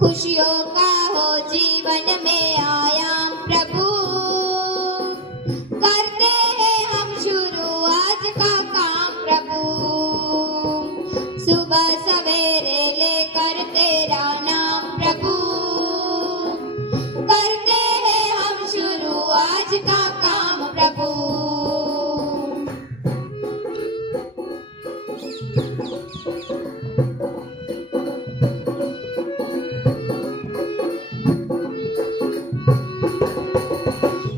खुशी खुशियों का हो जीवन में आयाम प्रभु। करते हैं हम शुरू आज का काम प्रभु। सुबह सवेरे लेकर तेरा नाम प्रभु। करते हैं हम शुरू आज का काम प्रभु।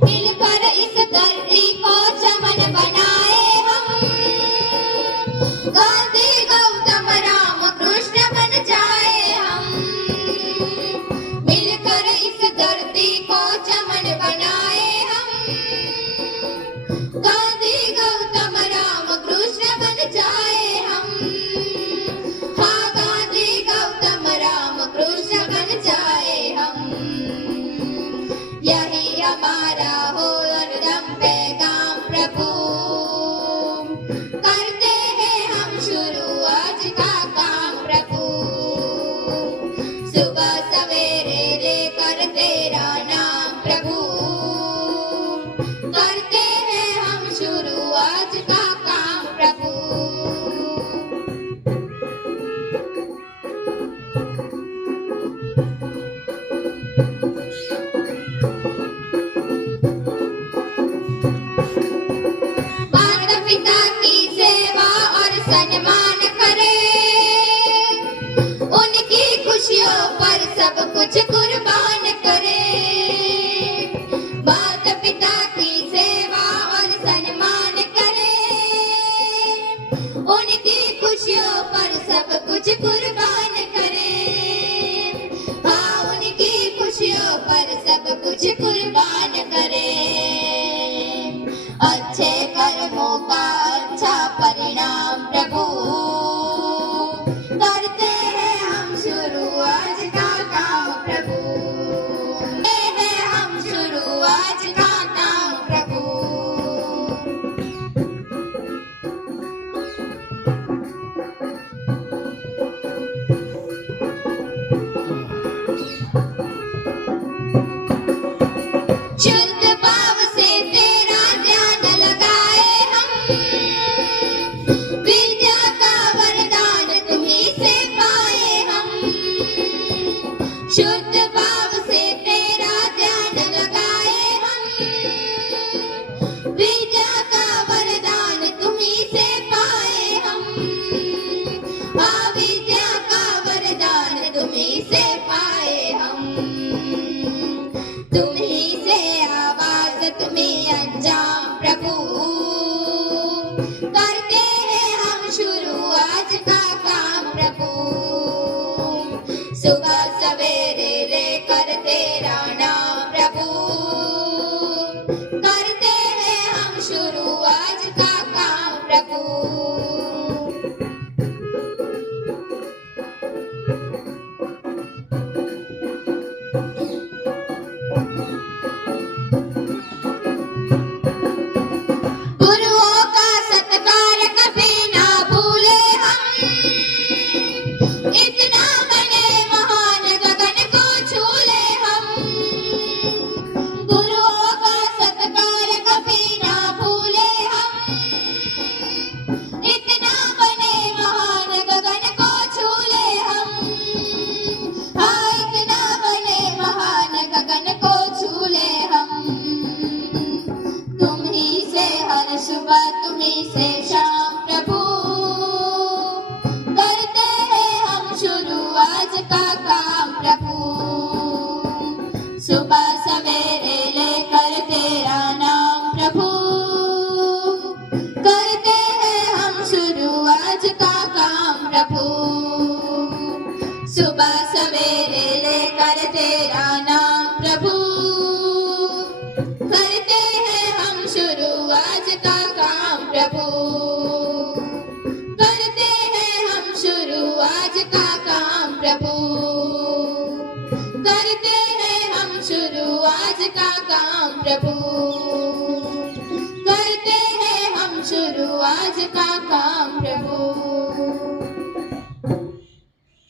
मिलकर इस धरती को चमन बनाए हम। गांधी गौतम राम कृष्ण बन जाए हम। मिलकर इस धरती को चमन बनाए हम। गांधी गौतम राम कृष्ण बन जाए हम। हाँ, गांधी गौतम राम कृष्ण बन जाए हम। यही हमारा हो हरदम पैगाम प्रभु। करते हैं हम शुरू आज का काम प्रभु। सुबह सवेरे लेकर तेरा नाम प्रभु। करते हैं हम शुरू आज का काम प्रभु। माता पिता की सेवा और सम्मान करें। उनकी खुशियों पर सब कुछ कुर्बान करें। माता पिता की सेवा और सम्मान करें। उनकी खुशियों पर सब कुछ कुर्बान करें। हाँ, उनकी खुशियों पर सब कुछ कुर्बान करें। अच्छे कर्मों का अच्छा परिणाम प्रभु। करते हैं हम शुरू आज का काम प्रभु। करते हैं हम शुरू आज का काम प्रभु। शुद्ध भाव से तेरा ध्यान लगाए हम। विद्या का वरदान तुम्हीं से पाए हम। शुद्ध भाव से तेरा ध्यान लगाए हम। विद्या का वरदान तुम्हीं से पाए हम। हाँ, विद्या का वरदान तुम्हीं से पाए हम। तुम्हीं से आवाज तुम्हीं अंजाम प्रभु। करते हैं हम शुरू आज का काम प्रभु। सुबह सवेरे लेकर तेरा नाम प्रभु। करते हैं हम शुरू आज का काम प्रभु। गुरुओं का सत्कार कभी ना भूले हम। इतना बने महान गगन को छू ले हम। गुरुओं का सत्कार कभी ना भूले हम। इतना बने महान गगन को छू ले हम। हाँ, इतना बने महान गगन को छू ले हम। तुम्हीं से हर सुबह तुम्हीं से शाम प्रभु। करते हैं हम शुरू आज का काम प्रभु। सुबह सवेरे लेकर तेरा नाम प्रभु। करते हैं हम शुरू आज का काम प्रभु। सुबह सवेरे लेकर तेरा नाम प्रभु। करते हैं हम शुरू आज का काम प्रभु। करते हैं हम शुरू आज का काम प्रभु। करते हैं हम शुरू आज का काम प्रभु। करते हैं हम शुरू आज का काम प्रभु।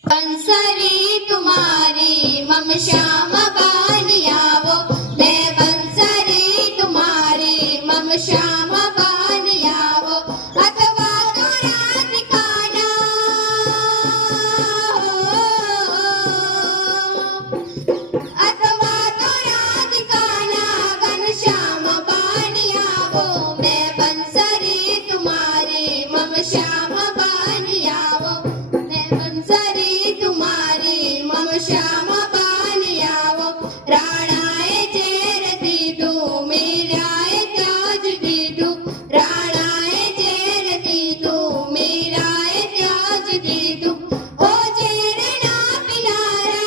बंसरी तुम तुम्हारी मम श्याम बानी आवो मैं बंसरी तुम्हारी मम श्याम बानी आवो अथवा तो राधिकाना अथवा तो राधिकाना घनश्याम बानी आवो मैं बंसरी तुम्हारी मम श्याम बानी आवो मैं बंसरी तुम्हारी मम श्याम बानी आवो राणाए जेर दीधु मीराए त्याज दीधु राणाए जेर दीधु मीराए त्याज दीधु ओ जेर ना पिनारा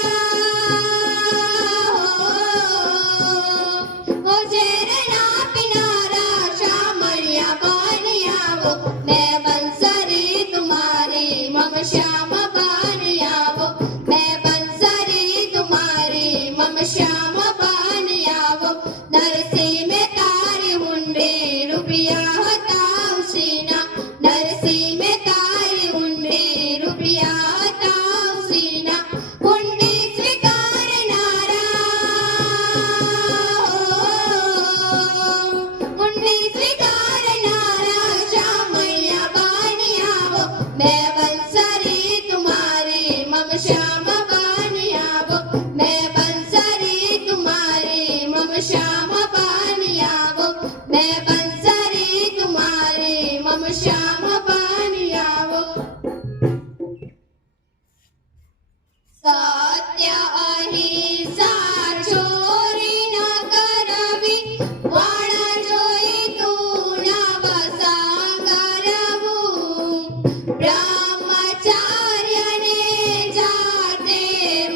ओ जेर ना पिनारा श्यामलिया बानी आवो मैं बंसरी तुम्हारी मम श्याम बानी आवो मैं बंसरी तुम्हारी मम श्याम बानी आवो नरसी में तारी हुंडे रुपया हताव सीना नरसी में तारी हुंडे रुपया हताव सीना हुंडी स्वीकारनारा हुंडी स्वीकारनारा श्यामैया बानी आवो मैं बंसरी तुम्हारी मम श्याम बानी आवो मैं बंसरी तुम्हारी मम श्याम बानी आवो मैं बंसरी तुम्हारी मम श्याम बानी आवो सत्य अहिंसा चोरी न करवी वाण जोई तू नव संगरवू ब्रह्मचार्य ने जाते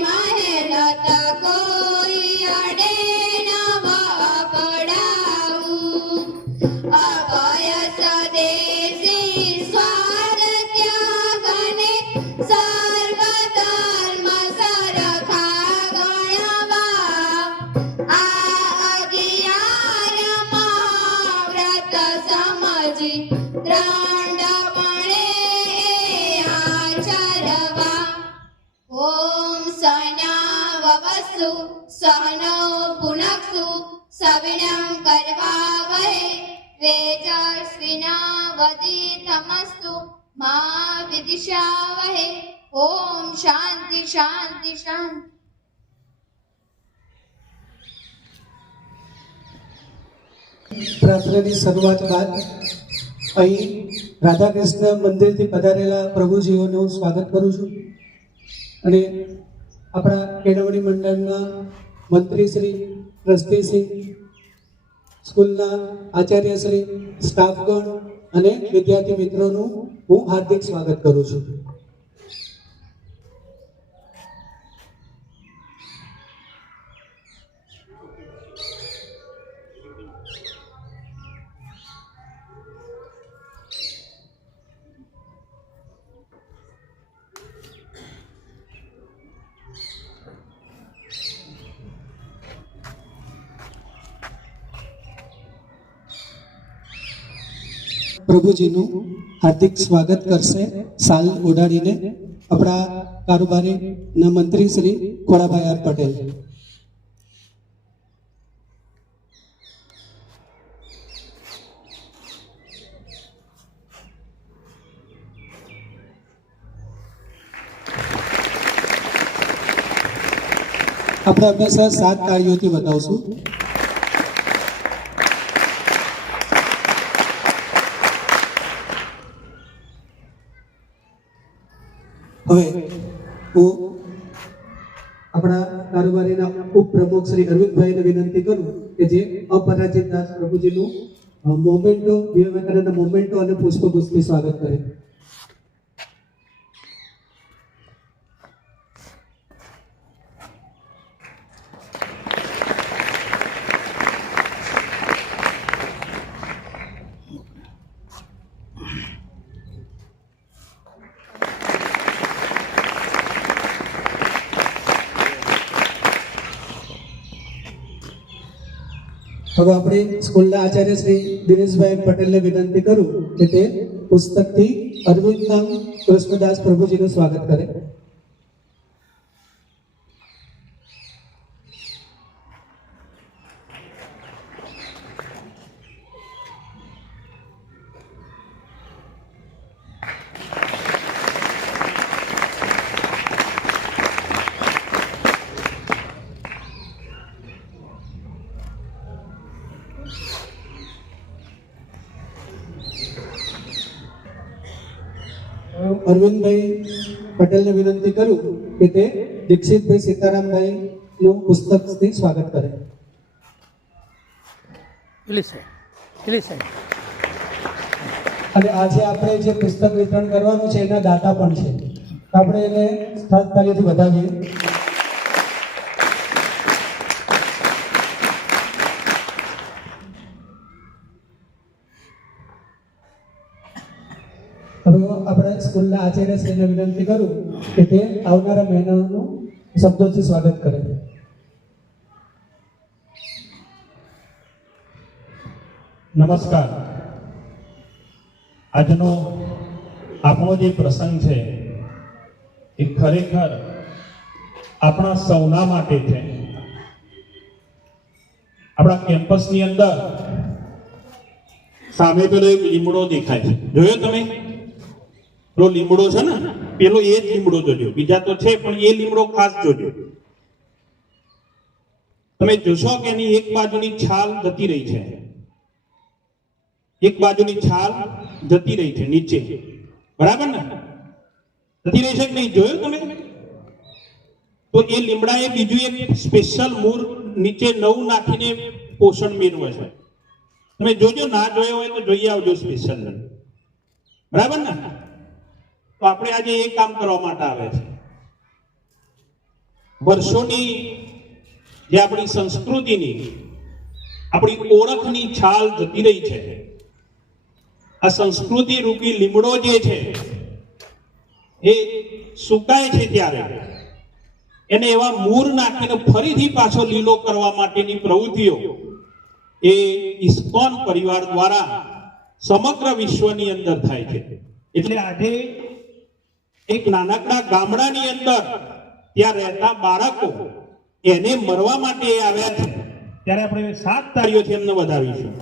मेहनत कोई अडे नव पडावू अभय स्वदेशी स्वार्थ त्यागने सर्व धर्म सरखा गणवा आ अगियार महाव्रत समजी दृढपणे आचरवा ओम सहनाववतु सहनौ भुनक्तु सविनं कर्वावहै तेजस्विनावधीतमस्तु मा विद्विषावहै ओम शांति शांति शांति પ્રાર્થનાની શરૂઆત બાદ અહીં રાધાકૃષ્ણ મંદિરથી પધારેલા પ્રભુજીઓનું સ્વાગત કરું છું અને આપણા કેળવણી મંડળના મંત્રીશ્રી ટ્રસ્ટીશ્રી સ્કૂલના આચાર્યશ્રી સ્ટાફગણ અને વિદ્યાર્થી મિત્રોનું હું હાર્દિક સ્વાગત કરું છું. પ્રભુજીનું હાર્દિક સ્વાગત કરશે સાલ ઓઢાડીને આપણા કારોબારીના મંત્રી શ્રી ખોડાભાઈ આર પટેલ. આપણે હંમેશા 7 તાળીઓથી બતાવશું. હવે હું આપણા કારોબારીના ઉપપ્રમુખ શ્રી અરવિંદભાઈને વિનંતી કરું કે જે અપરાજિત દાસ પ્રભુજીનું મોમેન્ટો વિવેકાનંદ મોમેન્ટો અને પુષ્પગુચ્છથી સ્વાગત કરે. હવે આપણે સ્કૂલના આચાર્ય શ્રી દિનેશભાઈ પટેલને વિનંતી કરું કે તે પુસ્તકથી અરવિંદ નામ કૃષ્ણદાસ પ્રભુજીનું સ્વાગત કરે. અરવિંદભાઈ પટેલને વિનંતી કરું કે તે દીક્ષિતભાઈ સીતારામભાઈનું પુસ્તકથી સ્વાગત કરે. અને આજે આપણે જે પુસ્તક વિતરણ કરવાનું છે એના દાતા પણ છે, આપણે એને તાળીઓથી વધાવીએ. હવે આપણે સ્કૂલના આચાર્યશ્રીને વિનંતી કરું કે તે આવનારા મહેમાનોનું શબ્દોથી સ્વાગત કરે. નમસ્કાર. આજનો આપણો જે પ્રસંગ છે એ ખરેખર આપણા સૌના માટે છે. આપણા કેમ્પસની અંદર સામે પેલો એક લીમડો દેખાય છે, જોયો તમે? પેલો લીમડો છે ને, પેલો એ જ લીમડો જોજો, બીજા તો છે પણ એ લીમડો ખાસ જોજો. તમે જોશો કે એની એક બાજુની છાલ જતી રહી છે, એક બાજુની છાલ જતી રહી છે નીચે, બરાબર ને? જતી રહી છે કે નહીં, જોયું તમે? તો એ લીમડાએ બીજું એક સ્પેશિયલ મૂળ નીચે નવું નાખીને પોષણ મેળવે છે. તમે જોજો, ના જોયો હોય તો જોઈ આવજો સ્પેશિયલ, બરાબર ને? તો આપણે આજે એ કામ કરવા માટે આવે છે. વર્ષોની જે આપણી સંસ્કૃતિની, આપણી ઓળખની છાલ જતી રહી છે. આ સંસ્કૃતિ રૂપી લીમડો જે છે એ સુકાય છે ત્યારે એને એવા મૂળ નાખીને ફરીથી પાછો લીલો કરવા માટેની પ્રવૃત્તિઓ એ ઇસ્કોન પરિવાર દ્વારા સમગ્ર વિશ્વની અંદર થાય છે. એટલે આજે એક નાનકડા ગામડાની અંદર ત્યાં રહેતા બાળકો એને મરવા માટે આવ્યા છે, ત્યારે આપણે 7 તાળીઓથી એમને વધાવીશું.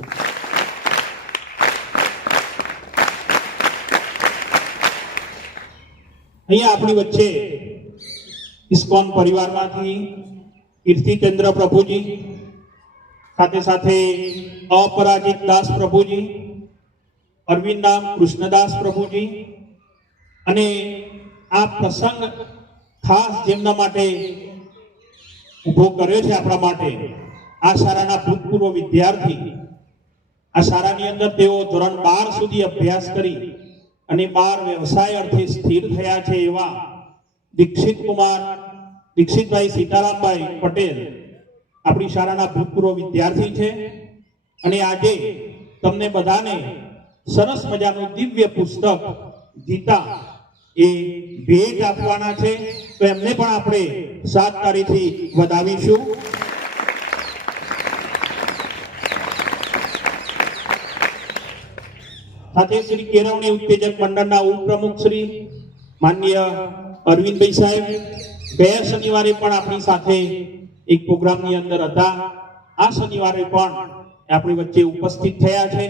અહીંયા આપણી વચ્ચે ઇસ્કોન પરિવારમાંથી કીર્તિચંદ્ર પ્રભુજી, સાથે સાથે અપરાજિત દાસ પ્રભુજી, અરવિંદ નામ કૃષ્ણદાસ પ્રભુજી, અને આ પ્રસંગ ખાસ જેમના માટે ઉભો કર્યો છે આપણા માટે, આ શાળાના ભૂતપૂર્વ વિદ્યાર્થી. આ શાળાની અંદર તેઓ ધોરણ 12 સુધી અભ્યાસ કરી અને 12 વ્યવસાય અર્થે સ્થિર થયા છે એવા દીક્ષિતભાઈ સીતારામભાઈ પટેલ આપણી શાળાના ભૂતપૂર્વ વિદ્યાર્થી છે. અને આજે તમને બધાને સરસ મજાનું દિવ્ય પુસ્તક ગીતા એ ભેટ આપવાના છે, તો એમને પણ આપણે 7 તાળીથી વધાવીશું. સાથે શ્રી કેળવણી ઉત્તેજક મંડળના ઉપપ્રમુખ શ્રી માનનીય અરવિંદભાઈ સાહેબ ગયા શનિવારે પણ આપણી સાથે એક પ્રોગ્રામની અંદર હતા. આ શનિવારે પણ આપણી વચ્ચે ઉપસ્થિત થયા છે.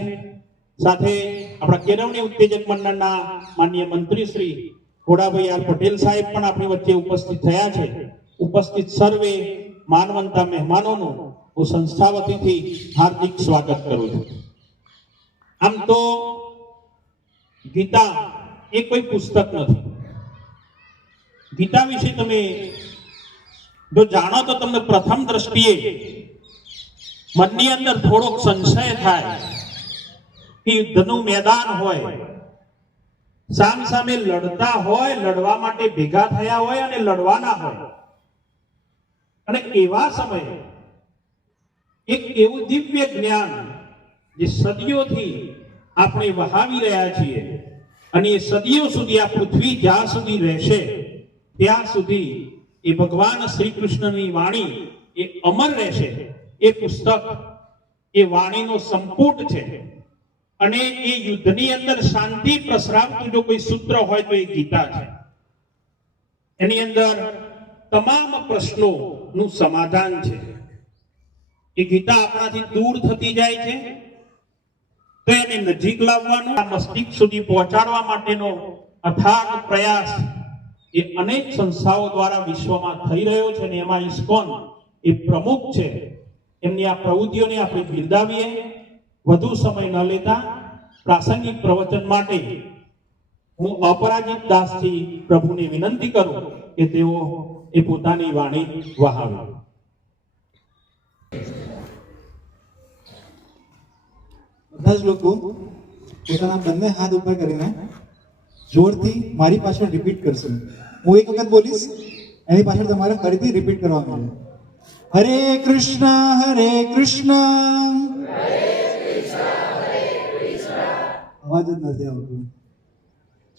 સાથે આપણા કેળવણી ઉત્તેજક મંડળના માનનીય મંત્રી શ્રી ઘોડાભાઈ આર પટેલ સાહેબ પણ આપણી વચ્ચે ઉપસ્થિત થયા છે. ઉપસ્થિત સર્વે માનવંતા મહેમાનોનું હું સંસ્થા વતીથી હાર્દિક સ્વાગત કરું છું. આમ તો ગીતા એ કોઈ પુસ્તક નથી. ગીતા વિશે તમે જો જાણો તો તમને પ્રથમ દ્રષ્ટિએ મનની અંદર થોડોક સંશય થાય કે યુદ્ધનું મેદાન હોય, સામ સામે લડતા હોય, લડવા માટે ભેગા થયા હોય અને લડવાના હોય, અને એવા સમયે એક એવું દિવ્ય જ્ઞાન જે સદીઓથી આપણે વહાવી રહ્યા છીએ અને એ સદીઓ સુધી આ પૃથ્વી જ્યાં સુધી રહેશે ત્યાં સુધી એ ભગવાન શ્રી કૃષ્ણની વાણી એ અમર રહેશે. એ પુસ્તક એ વાણીનો સંપુટ છે અને એ યુદ્ધની અંદર શાંતિ પ્રસરાવતું જો કોઈ સૂત્ર હોય તો એ ગીતા છે. એની અંદર તમામ પ્રશ્નોનું સમાધાન છે. એ ગીતા આપણાથી દૂર થતી જાય છે તો એને નજીક લાવવાનું, આ મસ્તિષ્ક સુધી પહોંચાડવા માટેનો અથાગ પ્રયાસ એ અનેક સંસ્થાઓ દ્વારા વિશ્વમાં થઈ રહ્યો છે અને એમાં ઇસ્કોન એ પ્રમુખ છે. એમની આ પ્રવૃત્તિઓને આપણે બિરદાવીએ. વધુ સમય ન લેતા પ્રાસંગિક પ્રવચન માટે હું અપરાજિત દાસથી પ્રભુને વિનંતી કરું કે તેઓ એ પોતાની વાણી વહાવે. બધા જ લોકો પોતાના બંને હાથ ઉપર કરીને જોરથી મારી પાછળ રિપીટ કરશે. હું એક વખત બોલીશ, એની પાછળ તમારે ફરીથી રિપીટ કરવાનું છે. હરે કૃષ્ણ હરે કૃષ્ણ. અવાજ જ નથી આવતો,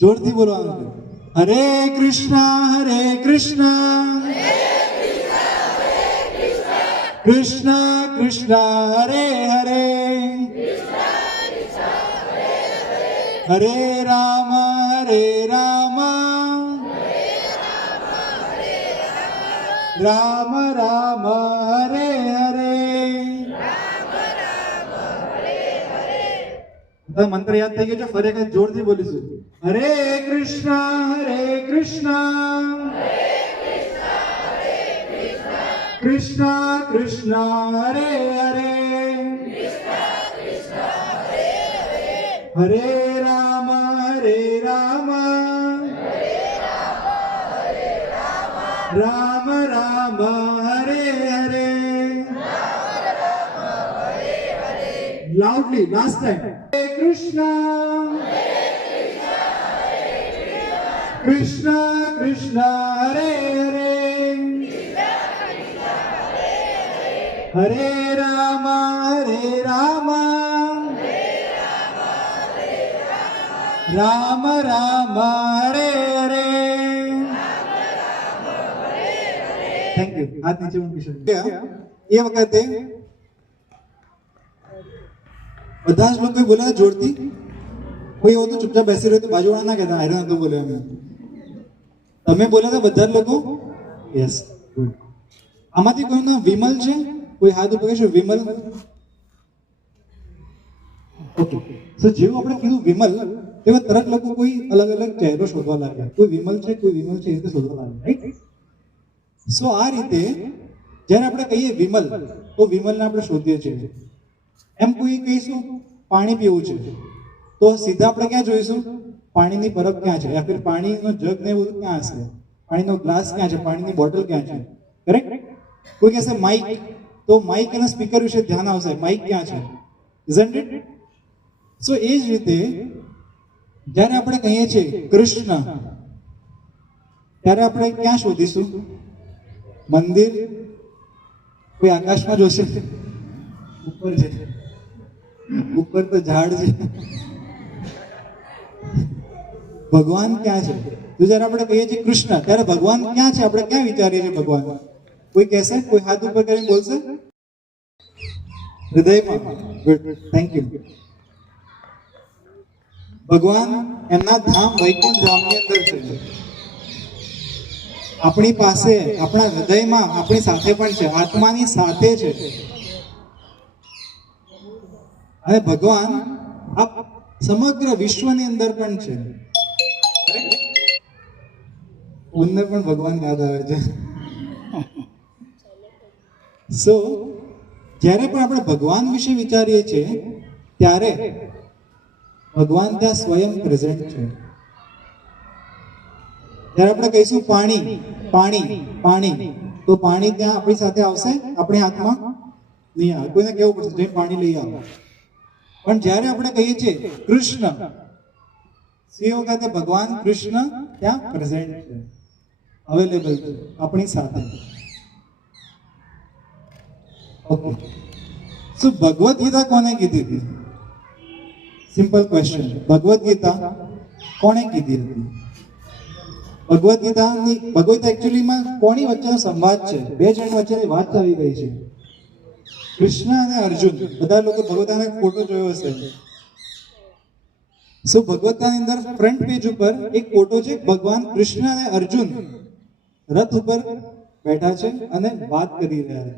જોરથી બોલવાનું છે. હરે કૃષ્ણ હરે કૃષ્ણ. કૃષ્ણ કૃષ્ણ હરે હરે. હરે રામ હરે રામ. રામ રામ હરે હરે. બધા મંત્ર યાદ થઈ ગયો છે? ફરી એક જોરથી બોલીશું. હરે કૃષ્ણ હરે કૃષ્ણ. કૃષ્ણ કૃષ્ણ હરે હરે. હરે રામ હરે રામ. રામ રામ હરે હરે. Loudly last time. Hare Krishna. Krishna Krishna Hare Hare. Hare Ram Hare Ram. Ram Ram Hare Hare. Thank you. હાથ નીચે મૂકી શકો. એ વખતે બધા જ લોકો બોલ્યા જોરથી. કોઈ એવો તો ચૂપચાપ બેસી રહ્યો તો બાજુવાળા ના કહેતા આયરન નતો બોલ્યો એમ. તમે બોલ્યા હતા બધા જ લોકો? Yes, good. આમાંથી કોઈનું નામ વિમલ છે? કોઈ હાથ ઉપર કહેશો વિમલ? ઓકે. સો જેવું આપણે કીધું વિમલ, તેવા તરત લોકો કોઈ અલગ અલગ ચહેરો શોધવા લાગ્યા. કોઈ વિમલ છે, કોઈ વિમલ છે, એ રીતે શોધવા લાગ્યા, રાઈટ? સો આ રીતે જ્યારે આપણે કહીએ વિમલ, તો વિમલને આપણે શોધીએ છીએ. એમ કોઈ કહીશું પાણી પીવું છે, તો સીધા આપણે ક્યાં જોઈશું? પાણીની બરફ ક્યાં છે, યા ફિર પાણીનો જગ ને બધું ક્યાં હશે, પાણીનો ગ્લાસ ક્યાં છે, પાણીની બોટલ ક્યાં છે, કરેક્ટ? કોઈ કહેશે માઇક, તો માઇક અને સ્પીકર વિશે ધ્યાન આવશે, માઇક ક્યાં છે, ઇઝન્ટ ઇટ? સો એ જ રીતે જ્યારે આપણે કહીએ છીએ કૃષ્ણ, ત્યારે આપણે ક્યાં શોધીશું? મંદિર? કોઈ આકાશમાં જોશે? ઉપર છે, ઉપર તો ઝાડ છે. ભગવાન ક્યાં છે? તો જ્યારે આપણે કહીએ છીએ કૃષ્ણ, ત્યારે ભગવાન ક્યાં છે? આપણે ક્યાં વિચારીએ છીએ ભગવાન? કોઈ કહેશે? કોઈ હાથ ઉપર કરીને બોલશે? હૃદયમાં. Good, thank you. ભગવાન એમના ધામ વૈકુંઠ ધામની અંદર છે. આપણી પાસે, આપણા હૃદયમાં, આપણી સાથે પણ છે, આત્માની સાથે છે. અને ભગવાન આ સમગ્ર વિશ્વની અંદર પણ છે. ઉનને પણ ભગવાન યાદ આવે છે. સો જ્યારે પણ આપણે ભગવાન વિશે વિચારીએ છીએ, ત્યારે ભગવાન ત્યાં સ્વયં પ્રેઝન્ટ છે. જ્યારે આપણે કહીશું પાણી, પાણી, પાણી, તો પાણી ત્યાં આપણી સાથે આવશે? આપણી હાથમાં નહીં આવે. કોઈને કહેવું પડશે જઈને પાણી લઈ આવો. પણ જ્યારે આપણે કહીએ છીએ કૃષ્ણ, એ વખતે ભગવાન કૃષ્ણ ત્યાં પ્રેઝન્ટ છે, અવેલેબલ છે આપણી સાથે. ઓકે. સો ભગવદ ગીતા કોને કીધી હતી? Simple question. ભગવદ ગીતા કોણે કીધી હતી? ભગવદ ગીતા એકચ્યુઅલીમાં કોની વચ્ચેનો સંવાદ છે? બે જણ વચ્ચેની વાત ચાલી રહી છે, કૃષ્ણ અને અર્જુન. બધા લોકો ભગવતાનો ફોટો જોયો હશે. સો ભગવતાની અંદર ફ્રન્ટ પેજ ઉપર એક ફોટો છે, ભગવાન કૃષ્ણ અને અર્જુન રથ ઉપર બેઠા છે અને વાત કરી રહ્યા છે.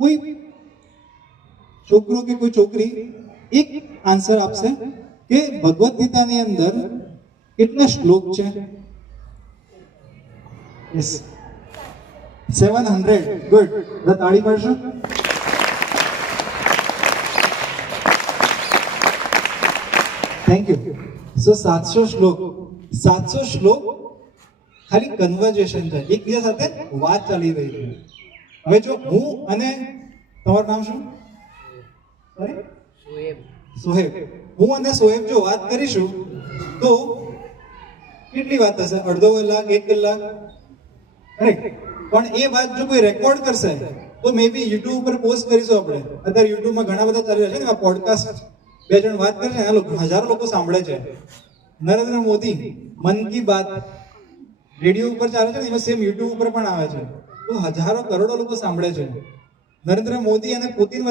કોઈ છોકરો કે કોઈ છોકરી એક આન્સર આપશે કે ભગવદ ગીતાની અંદર કેટલા શ્લોક છે? યસ, 700. ગુડ. તાળી પાડશો? Thank you. સો 700 શ્લોક ખાલી કન્વર્ઝેશન છે, એકબીજા સાથે વાત ચાલી રહી છે. હવે જો હું અને તમારું નામ શું? સોહેબ. હું અને સોહેબ જો વાત કરીશું તો કેટલી વાત હશે? અડધો કલાક, 1 કલાક, રાઈટ? પણ એ વાત જો કોઈ રેકોર્ડ કરશે તો મે બી યુટ્યુબ ઉપર પોસ્ટ કરીશું આપણે. અત્યારે યુટ્યુબમાં ઘણા બધા ચાલી રહ્યા છે ને પોડકાસ્ટ, 2 જણ વાત કરે છે એના હજારો લોકો સાંભળે છે. નરેન્દ્ર મોદી મન કી બાત રેડિયો ઉપર ચાલે છે ને, એમાં સેમ યુટ્યુબ ઉપર પણ આવે છે, તો હજારો કરોડો લોકો સાંભળે છે. નરેન્દ્ર મોદી અને પુતિન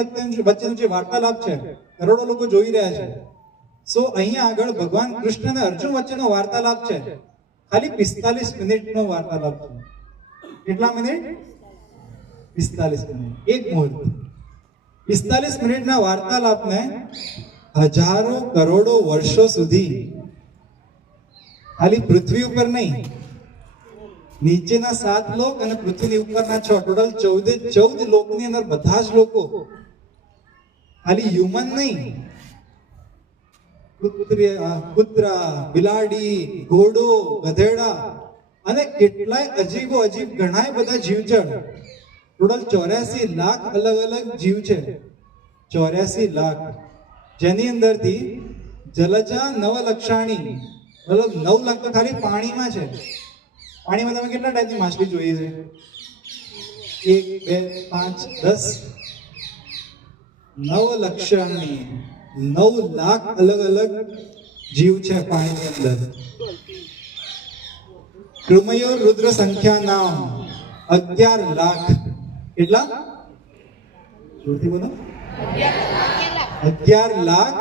વચ્ચેનો જે વાર્તાલાપ છે કરોડો લોકો જોઈ રહ્યા છે. સો અહીંયા આગળ ભગવાન કૃષ્ણ અને અર્જુન વચ્ચેનો વાર્તાલાપ છે, ખાલી 45 મિનિટનો વાર્તાલાપ છે. કેટલા મિનિટ? 45 મિનિટ, એક મુહૂર્ત. 45 મિનિટના વાર્તાલાપને હજારો કરોડો વર્ષો સુધી ખાલી પૃથ્વી ઉપર નહીં, નીચેના 7 લોક અને પૃથ્વીની ઉપરના 6, ટોટલ 14 લોકની અંદર બધા જ લોકો, ખાલી હ્યુમન નહીં, કૂતરા, બિલાડી, ઘોડો, ગધેડા અને કેટલાય અજીબો અજીબ ઘણાય બધા જીવજળ, ટોટલ 84 લાખ અલગ અલગ જીવ છે. 84 લાખ, જેની અંદરથી જલજા નવલક્ષાણી, મતલબ 9 લાખ તો ખાલી પાણીમાં છે. પાણીમાં તમે કેટલા ટાઈપની માછલી જોઈએ છે? 1, 2, 5, 10, નવલક્ષાણી, 9 લાખ અલગ અલગ જીવ છે પાણીની અંદર. કૃમયો રુદ્ર સંખ્યા નામ 11 લાખ. કેટલા? જોરથી બોલો. 11 લાખ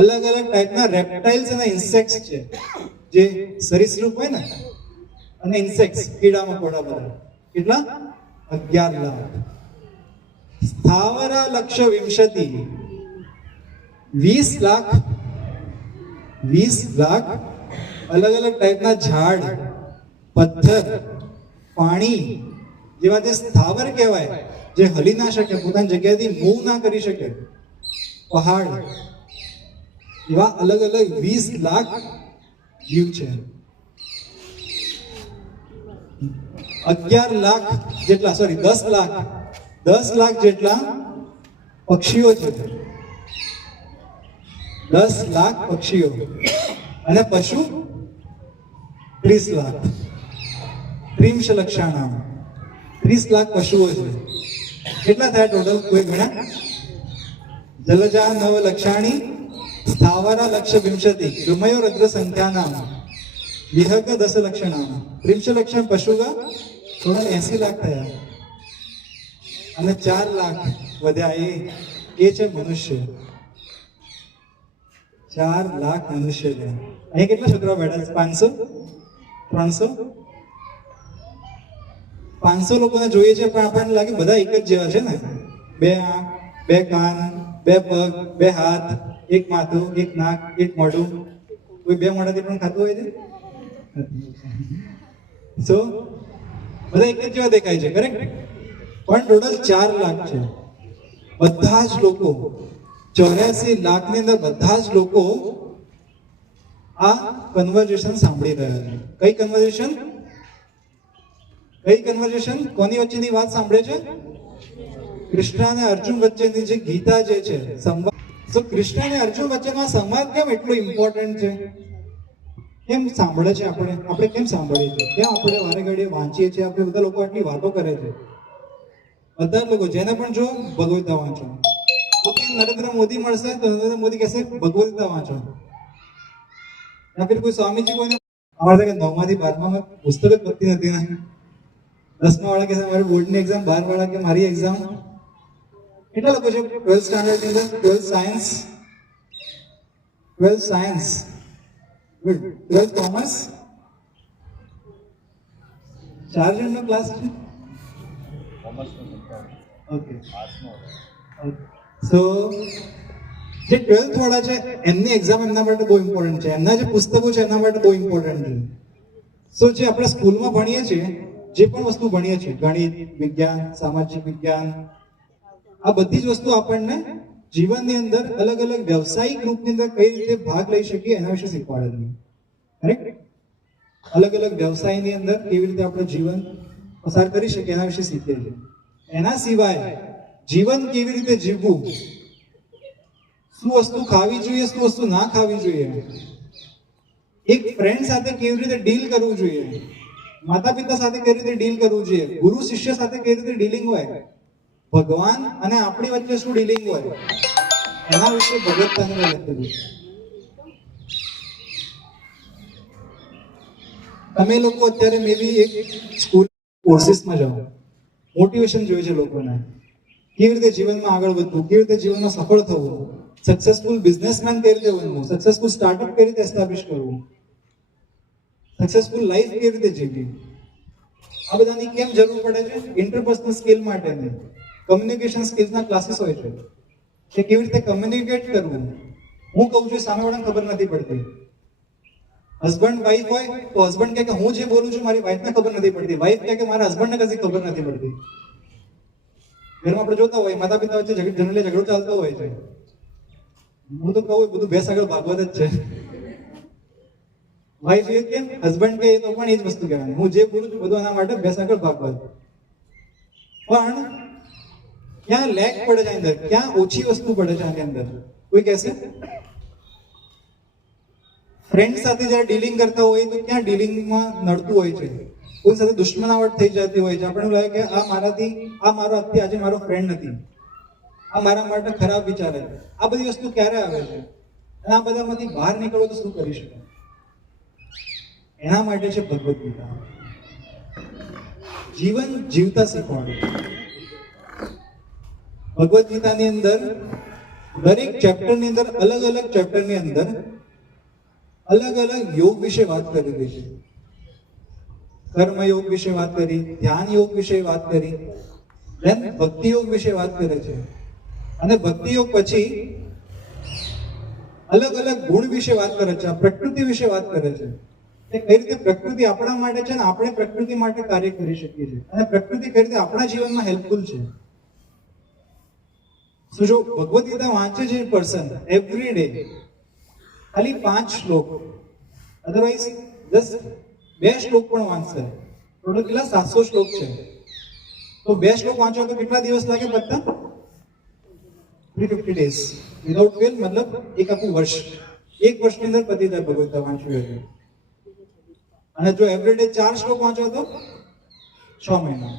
અલગ અલગ ટાઈપના રેપ્ટાઇલ્સ અને ઇન્સેક્ટ્સ છે, જે સરીસૃપ હોય ને, અને ઇન્સેક્ટ્સ, કીડા મકોડા બધા. કેટલા? 11 લાખ. સ્થાવરા લક્ષ વિંશતિ, 20 લાખ. 20 લાખ અલગ અલગ ટાઈપના ઝાડ, પથ્થર, પાણી જેવા જે સ્થાવર કહેવાય, જે હલી ના શકે, પોતાની જગ્યાએથી મૂવ ના કરી શકે, પહાડ, એવા અલગ અલગ 20 લાખ જીવ છે. 11 લાખ જેટલા, સોરી 10 લાખ, 10 લાખ જેટલા પક્ષીઓ છે. 10 લાખ પક્ષીઓ. અને પશુ 30 લાખ. ત્રિંશ લક્ષાણામ, 30 લાખ પશુઓ છે. કેટલા થયા ટોટલ? કોઈ ગણ્યા? જલજા નવ લક્ષાણી, સ્થાવરા લક્ષ વિંશતિ, કૃમયો રુદ્ર સંખ્યાનામ, વિહગ 10 લક્ષણામ, ત્રિંશ લક્ષણ પશુગા ટોટલ 80 લાખ થયા. અને 4 લાખ વધ્યા, એ છે મનુષ્ય. 4 લાખ મનુષ્ય છે. અહીં કેટલા છોકરાઓ બેઠા છે? 500, 300, 500 લોકોને જોઈએ છે, પણ આપણને લાગે બધા એક જ જેવા છે ને. 2 આંખ, 2 કાન, 2 પગ, 2 હાથ, 1 માથું, 1 નાક, 1 મોઢું. કોઈ 2 મોઢાથી પણ ખાતું હોય છે? સો બધા એક જ જેવા દેખાય છે, કરેક્ટ? પણ ટોટલ 4 લાખ છે. બધા જ લોકો, 84 લાખની અંદર બધા જ લોકો આ કન્વર્ઝેશન સાંભળી રહ્યા છે. કઈ કન્વર્ઝેશન? કઈ કન્વર્ઝેશન? કોની વચ્ચેની વાત સાંભળે છે? કૃષ્ણ અને અર્જુન વચ્ચેની જે ગીતા જે છે, સંવાદ. તો કૃષ્ણ અને અર્જુન વચ્ચેનો આ સંવાદ કેમ એટલો ઇમ્પોર્ટન્ટ છે? કેમ સાંભળે છે આપણે કેમ સાંભળીએ છીએ? કેમ આપણે વારે ઘડીએ વાંચીએ છીએ? આપણે બધા લોકો આટલી વાતો કરે છે. બધા લોકો જેને પણ જો ભગવદ્ગીતા વાંચો, તો નરેન્દ્ર મોદી મળશે તો નરેન્દ્ર મોદી કહેશે ભગવદ્ગીતા વાંચો. યા ફિર કોઈ સ્વામીજી કોઈને, અમારે કે 9 માંથી 12 પુસ્તક જ પતતી નથી ને. 10 વાળા કે મારી બોર્ડની એક્ઝામ, 12 વાળા કે મારી એક્ઝામ. કેટલા લોકો છે 12th સ્ટાન્ડર્ડ ની અંદર? 12th science, 12th science, 12th commerce, 4 જણનો ક્લાસ છે. ઓકે, સો જે 12th વાળા છે એમની એક્ઝામ એમના માટે બહુ ઇમ્પોર્ટન્ટ છે. એમના જે પુસ્તકો છે એના માટે બહુ ઇમ્પોર્ટન્ટ છે. સો જે આપણે સ્કૂલમાં ભણીએ છીએ, જે પણ વસ્તુ ભણીએ છીએ, ગણિત, વિજ્ઞાન, સામાજિક વિજ્ઞાન, આ બધી જ વસ્તુ આપણને જીવનની અંદર અલગ અલગ વ્યવસાયિક રૂપની અંદર કઈ રીતે ભાગ લઈ શકીએ એના વિશે શીખવાડે છે. કરેક્ટ? અલગ અલગ વ્યવસાયની અંદર કેવી રીતે આપણે જીવન પસાર કરી શકીએ એના વિશે શીખીએ છીએ. એના સિવાય જીવન કેવી રીતે જીવવું, શું વસ્તુ ખાવી જોઈએ, શું વસ્તુ ના ખાવી જોઈએ, એક ફ્રેન્ડ સાથે કેવી રીતે ડીલ કરવું જોઈએ, માતા પિતા સાથે કેવી રીતે ડીલ કરવું જોઈએ, ગુરુ શિષ્ય સાથે કેવી રીતે ડીલિંગ હોય, ભગવાન અને આપણી વચ્ચે શું ડીલિંગ હોય, એના વિશે ભગવદ ગીતાને લખેલું છે. તમે લોકો અત્યારે મે બી એક સ્કૂલ કોર્સિસમાં જાઓ, મોટિવેશન જોઈએ છે લોકોને, કેવી રીતે જીવનમાં આગળ વધવું, કેવી રીતે જીવનમાં સફળ થવું, સક્સેસફુલ બિઝનેસમેન કેવી રીતે બનવું, સક્સેસફુલ સ્ટાર્ટઅપ કેવી રીતે એસ્ટાબ્લિશ કરવું, સક્સેસફુલ લાઈફ કેવી રીતે જીવવી. આ બધાની કેમ જરૂર પડે છે? ઇન્ટરપર્સનલ સ્કિલ માટેની કમ્યુનિકેશન સ્કિલ્સના ક્લાસીસ હોય છે કે કેવી રીતે કમ્યુનિકેટ કરવું. હું કહું છું સામેવાળાને ખબર નથી પડતી. હસબન્ડ વાઈફ હોય તો હસબન્ડ કહે કે હું જે બોલું છું મારી વાઈફને ખબર નથી પડતી, વાઈફ કહે કે મારા હસબન્ડને કશી ખબર નથી પડતી. ઘરમાં આપણે જોતા હોય માતા પિતા વચ્ચે જનરલી ઝઘડો ચાલતો હોય છે. હું તો કહું બધું ભેંસ આગળ ભાગવત જ છે. વાઈફ એ કેમ, હસબન્ડ કહે તો પણ એ જ વસ્તુ કહેવાની, હું જે બોલું છું બધું આના માટે ભેંસ આગળ ભાગવત. પણ ક્યાં લેક પડે છે આની અંદર, ક્યાં ઓછી વસ્તુ પડે છે આની અંદર? કોઈ કહેશે? ફ્રેન્ડ સાથે જ્યારે ડીલિંગ કરતા હોય તો ક્યાં ડીલિંગમાં નડતું હોય છે, કોઈ સાથે દુશ્મનાવટ થઈ જતી હોય છે. આપણને લાગે કે આ મારો આજથી આજે મારો ફ્રેન્ડ નથી, આ મારા માટે ખરાબ વિચારે છે. આ બધી વસ્તુ ક્યારે આવે છે? અને આ બધામાંથી બહાર નીકળો તો શું કરી શકાય? એના માટે છે ભગવદ ગીતા. જીવન જીવતા શીખવાડે. ભગવદ ગીતાની અંદર દરેક ચેપ્ટરની અંદર અલગ અલગ ચેપ્ટરની અંદર અલગ અલગ યોગ વિશે વાત કરેલી છે. કર્મ યોગ વિશે વાત કરી, ધ્યાન યોગ વિશે વાત કરી, દેન ભક્તિ યોગ વિશે વાત કરે છે. અને ભક્તિ યોગ પછી અલગ અલગ ગુણ વિશે વાત કરે છે, પ્રકૃતિ વિશે વાત કરે છે કે કઈ રીતે પ્રકૃતિ આપણા માટે છે ને આપણે પ્રકૃતિ માટે કાર્ય કરી શકીએ છીએ, અને પ્રકૃતિ કઈ રીતે આપણા જીવનમાં હેલ્પફુલ છે. તો જો ભગવદ ગીતા વાંચે છે પર્સન એવરી ડે, ખાલી 5 શ્લોક, અધરવાઇઝ 2 શ્લોક પણ વાંચશે, ટોટલ કેટલા 700 શ્લોક છે. તો 2 શ્લોક વાંચો તો કેટલા દિવસ લાગે બધા? 350 days વિધાઉટ ફેલ, મતલબ એક આખું વર્ષ. એક વર્ષની અંદર પતી જાય ભગવદ ગીતા વાંચવી હોય. અને જો એવરીડે 4 શ્લોક વાંચો તો 6 મહિના.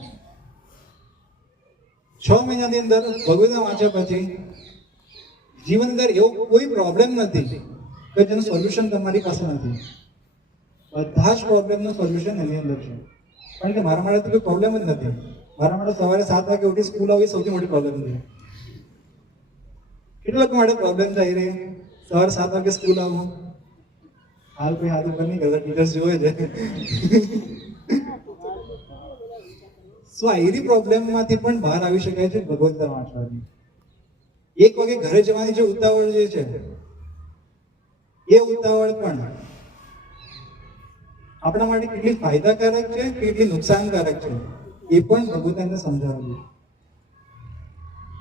6 મહિનાની અંદર ભગવદ ગીતા વાંચ્યા પછી જીવન અંદર એવો કોઈ પ્રોબ્લેમ નથી કે જેનું સોલ્યુશન તમારી પાસે નથી. બધા જ પ્રોબ્લેમનું સોલ્યુશન એની અંદર છે. કારણ કે મારા માટે તો કોઈ પ્રોબ્લેમ જ નથી. મારા માટે સવારે 7 વાગે ઉઠી સ્કૂલ આવવી સૌથી મોટી પ્રોબ્લેમ છે. કેટલા લોકો માટે પ્રોબ્લેમ થઈ રહી સવારે 7 વાગે સ્કૂલ આવવું? હાલ કોઈ હાથ ઉપર નહીં કરતા, ટીચર્સ જોવે છે. સો આ એવી પ્રોબ્લેમમાંથી પણ બહાર આવી શકાય છે ભગવદ ગીતા વાંચવાથી. 1 વાગે ઘરે જવાની જે ઉતાવળ જે છે એ ઉતાવળ પણ આપણા માટે કેટલી ફાયદાકારક છે, કેટલી નુકસાનકારક છે, એ પણ ભગવદને સમજાવ્યું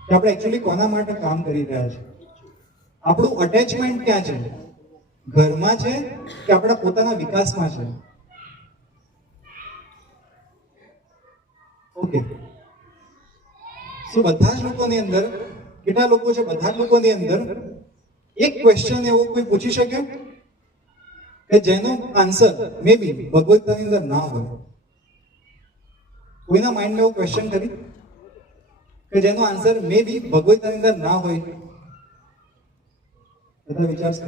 કે આપણે એકચ્યુઅલી કોના માટે કામ કરી રહ્યા છે. આપણું અટેચમેન્ટ ક્યાં છે? ઘરમાં છે કે આપણા પોતાના વિકાસમાં છે? ઓકે, સો બધા જ લોકોની અંદર કેટલા લોકો છે? બધા જ લોકોની અંદર એક ક્વેશ્ચન એવો કોઈ પૂછી શકે કે જેનો આન્સર મે બી ભગવદ ગીતાની અંદર ના હોય. કોઈના માઇન્ડમાં એવો ક્વેશ્ચન કરી કે જેનો આન્સર મે બી ભગવદ ગીતાની અંદર ના હોય? બધા વિચારશે.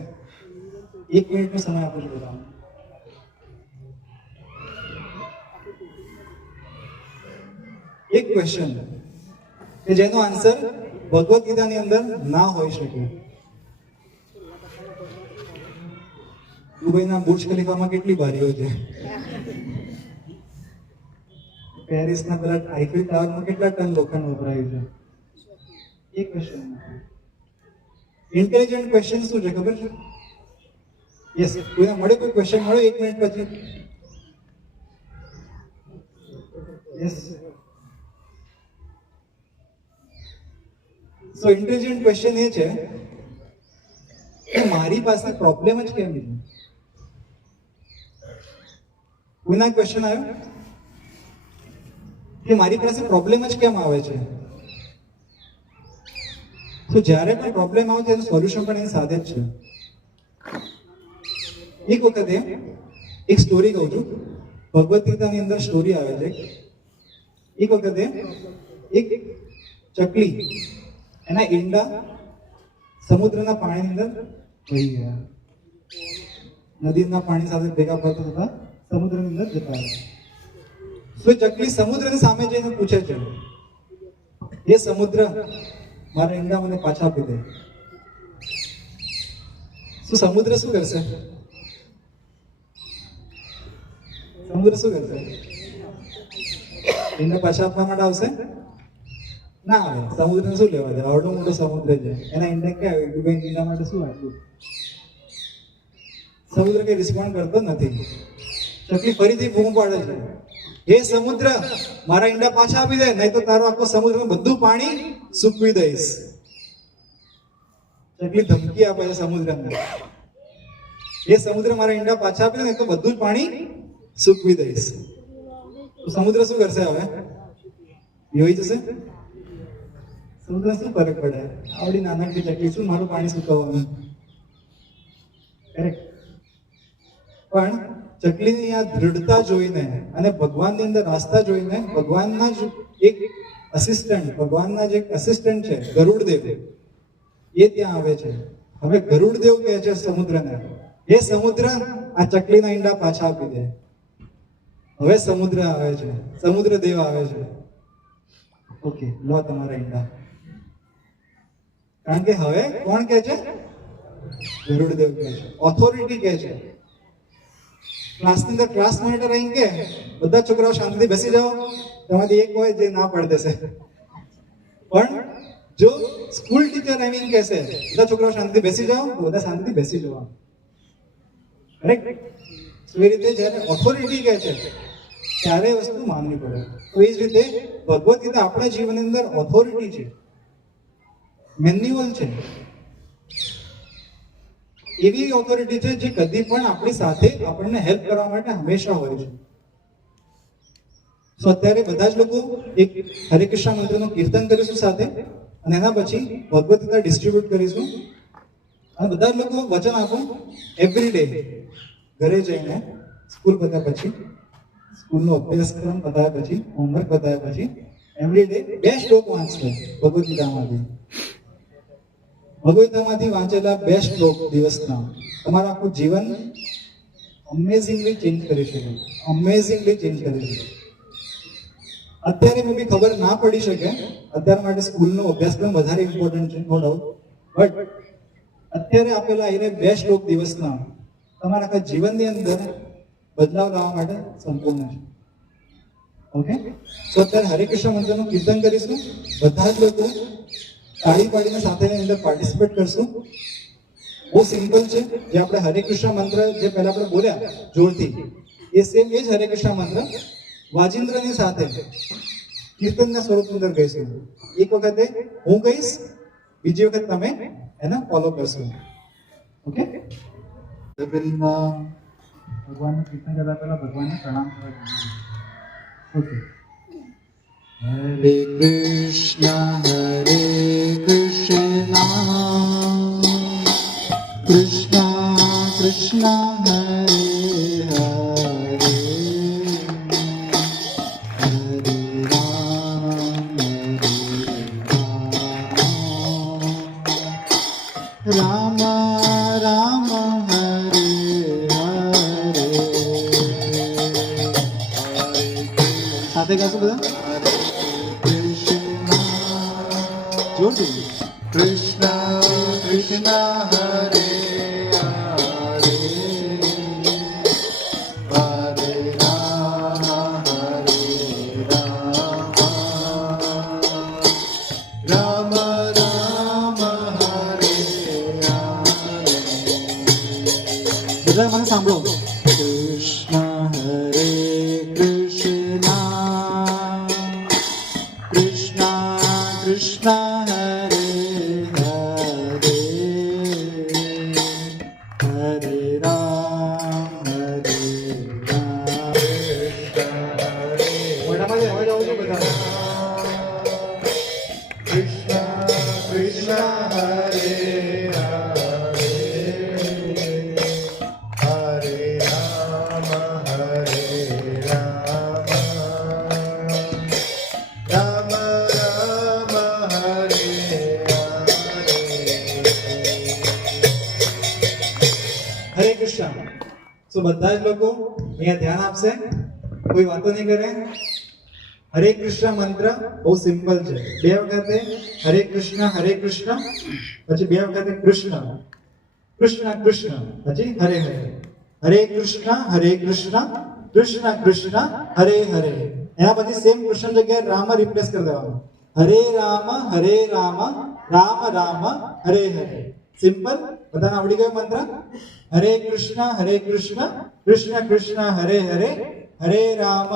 1 મિનિટનો સમય આપો છો બધાને. એક ક્વેશ્ચન કે જેનો આન્સર ભગવદ ગીતાની અંદર ના હોઈ શકે. દુબઈના બુર્જ ખલીફામાં કેટલી બારીઓ છે? પેરિસના પેલા આઈફેલ ટાવરમાં કેટલા ટન લોખંડ વપરાયું છે? એક ક્વેશ્ચન. ઇન્ટેલિજન્ટ ક્વેશ્ચન શું છે ખબર છે? યસ, કોઈને મળે કોઈ ક્વેશ્ચન મળે 1 મિનિટ પછી? યસ. સો ઇન્ટેલિજન્ટ ક્વેશ્ચન એ છે કે મારી પાસે પ્રોબ્લેમ જ કેમ છે? કોઈના ક્વેશ્ચન આવ્યો કે મારી પાસે પ્રોબ્લેમ જ કેમ આવે છે? તો જ્યારે પણ પ્રોબ્લેમ આવે તેનું સોલ્યુશન પણ એની સાથે જ છે. એક વખતે એક સ્ટોરી કહું છું. ભગવદ્ ગીતાની અંદર સ્ટોરી આવે છે. એક વખતે એક ચકલી એના ઈંડા સમુદ્રના પાણીની અંદર પડી ગયા. નદીના પાણી સાથે ભેગા પડતા થતા સમુદ્રની અંદર જતા રહ્યા. તો ચકલી સમુદ્રની સામે જઈને પૂછે છે, હે સમુદ્ર, મારા ઈંડા મને પાછા આપી દે. શું સમુદ્ર શું કરશે? સમુદ્ર શું કરશે? ઈંડા પાછા આપવા માટે આવશે? ના આવે. સમુદ્રને શું લેવા દે? આવડો મોટો સમુદ્ર છે, એના ઈંડા ક્યાં આવે? દુબઈ ઈંડા માટે શું આટલું? સમુદ્ર કઈ રિસ્પોન્ડ કરતો નથી. ચકલી ફરીથી બૂમ પાડે છે, હે સમુદ્ર, મારા ઈંડા પાછા આપી દે, નહીં તો તારું આખું સમુદ્રનું બધું પાણી સૂકવી દઈશ. ચકલી ધમકી આપે છે સમુદ્રને, હે સમુદ્ર, મારા ઈંડા પાછા આપી દે, નહીં તો બધું જ પાણી સૂકવી દઈશ. તો સમુદ્ર શું કરશે હવે? યોઈ જશે? સમુદ્ર શું ફરક પડે? આવડી નાનકડી ચકલી શું મારું પાણી સુકવવાનું? કરેક્ટ. પણ ચકલીની આ દૃઢતા જોઈને અને ભગવાનની અંદર આસ્થા જોઈને ભગવાનના જ એક અસિસ્ટન્ટ છે ગરુડદેવ, એ ત્યાં આવે છે. હવે ગરુડદેવ કહે છે સમુદ્રને, હે સમુદ્ર, આ ચકલીના ઈંડા પાછા આપી દે. હવે સમુદ્ર આવે છે, સમુદ્રદેવ આવે છે, ઓકે, લો તમારા ઈંડા. કારણ કે હવે કોણ કહે છે? ગરુડદેવ કહે છે, ઓથોરિટી કહે છે. ક્લાસની અંદર ક્લાસ મોનિટર અહીં કે બધા છોકરાઓ શાંતિથી બેસી જાઓ, તેમાંથી એક હોય જે ના પાડી દેશે. પણ જો સ્કૂલ ટીચર એમ કહેશે બધા છોકરાઓ શાંતિથી બેસી જાઓ, તો બધા શાંતિથી બેસી જવા. કરેક્ટ? તો એ રીતે જ્યારે ઓથોરિટી કહે છે ત્યારે એ વસ્તુ માનવી પડે. તો એ જ રીતે ભગવદ્ ગીતા આપણા જીવનની અંદર ઓથોરિટી છે, મેન્યુઅલ છે. એવી ઓથોરિટી છે જે કદી પણ આપણી સાથે આપણને હેલ્પ કરવા માટે હંમેશા હોય છે. તો અત્યારે બધા જ લોકો એક હરે કૃષ્ણ મંત્રનું કીર્તન કરીશું સાથે, અને એના પછી ભગવદ્ ગીતા ડિસ્ટ્રીબ્યુટ કરીશું. અને બધા જ લોકો વચન આપો, એવરી ડે ઘરે જઈને સ્કૂલ પત્યા પછી, સ્કૂલનો અભ્યાસક્રમ પતાવ્યા પછી, હોમવર્ક પતાવ્યા પછી એવરી ડે 2 શ્લોક વાંચશે ભગવદ્ ગીતામાંથી. ભગવદ્ ગીતામાંથી વાંચેલા 2 શ્લોક દિવસના તમારું આખું જીવન અમેઝિંગલી ચેન્જ કરી શકે. અમેઝિંગલી ચેન્જ કરી શકે. અત્યારે મે બી ખબર ના પડી શકે, અત્યાર માટે સ્કૂલનો અભ્યાસક્રમ વધારે ઇમ્પોર્ટન્ટ છે, નો ડાઉટ. બટ અત્યારે આપેલા એને 2 શ્લોક દિવસના તમારા આખા જીવનની અંદર બદલાવ લાવવા માટે સંપૂર્ણ છે. ઓકે, તો અત્યારે હરે કૃષ્ણ મંત્રનું કીર્તન કરીશું. બધા જ લોકો તાળી પાડીને સાથેની અંદર પાર્ટિસિપેટ કરશું. બહુ સિમ્પલ છે. જે આપણે હરે કૃષ્ણ મંત્ર જે પહેલા આપણે બોલ્યા જોરથી, એ સેમ એ જ હરે કૃષ્ણ મંત્ર વાજિંદ્રની સાથે કીર્તનના સ્વરૂપની અંદર કહીશું. એક વખતે હું કહીશ, બીજી વખત તમે એને ફોલો કરશો. ઓકે, ભગવાનનું કીર્તન કરતા પહેલા ભગવાનને પ્રણામ કરવા. ઓકે, હરે કૃષ્ણ કૃષ્ણ કૃષ્ણ હરે હરે, રામ રામ હરે હરે. સાથે ગાશું બધા? જોરથી કૃષ્ણ કૃષ્ણ હરે હરે, હરે રામ રામ રામ હરે હરે. બધા મને સાંભળો. કૃષ્ણ હરે કૃષ્ણ કૃષ્ણ કૃષ્ણ હરે સો બધા જ લોકો અહીંયા ધ્યાન આપશે, કોઈ વાતો નહીં કરે. હરે કૃષ્ણ મંત્ર બહુ સિમ્પલ છે. 2 વખતે હરે કૃષ્ણ, પછી 2 વખતે કૃષ્ણ કૃષ્ણ કૃષ્ણ, પછી હરે હરે. હરે કૃષ્ણ કૃષ્ણ કૃષ્ણ હરે હરે. એના પછી સેમ કૃષ્ણ જગ્યાએ રામ રિપ્લેસ કરી દેવાનું. હરે રામ રામ રામ હરે હરે. સિમ્પલ. બધાને આવડી ગયો મંત્ર? હરે કૃષ્ણ કૃષ્ણ કૃષ્ણ હરે હરે, હરે રામ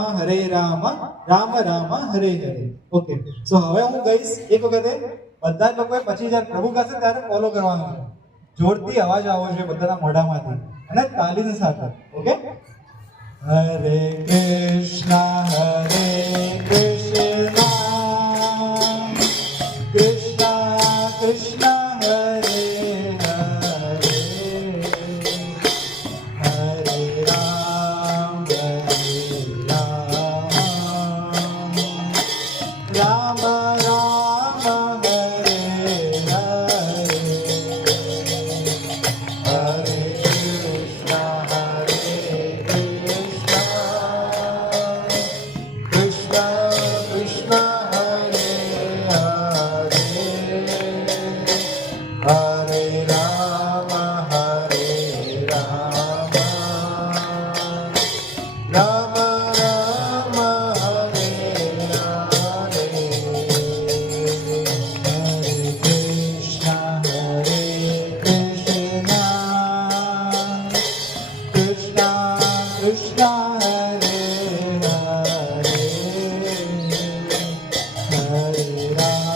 રામ રામ હરે હરે. ઓકે. સો હવે હું કહીશ એક વખતે, બધા જ લોકોએ પછી જ્યારે પ્રભુ કહેશે ત્યારે ફોલો કરવાનું છે. જોરથી અવાજ આવવો જોઈએ બધાના મોઢામાંથી અને તાલીની સાથે. ઓકે. હરે કૃષ્ણ કૃષ્ણ કૃષ્ણ હરે હરે, હરે રામ રામ રામ હરે હરે, હરે કૃષ્ણ કૃષ્ણ કૃષ્ણ હરે હરે, હરે રામ રામ રામ હરે હરે, હરે કૃષ્ણ કૃષ્ણ કૃષ્ણ હરે હરે, હરે રામ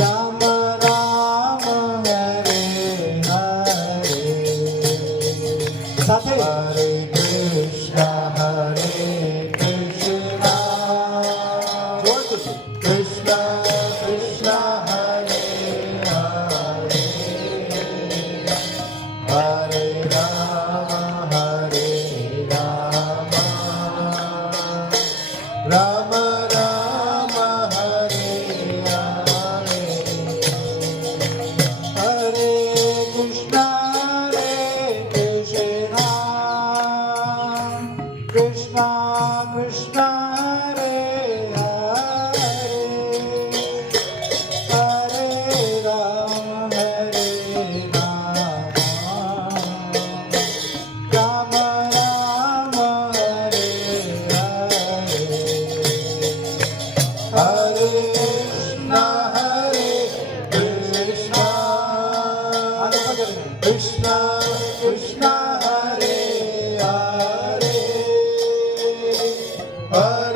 રામ રામ હરે હરે. સાથે હરે કૃષ્ણ કૃષ્ણ કૃષ્ણ હરે હરે, હરે રામ રામ રામ હરે હરે, હરે કૃષ્ણ કૃષ્ણ કૃષ્ણ હરે હરે, હરે રામ રામ રામ હરે હરે, હરે કૃષ્ણ કૃષ્ણ કૃષ્ણ હરે હરે, હરે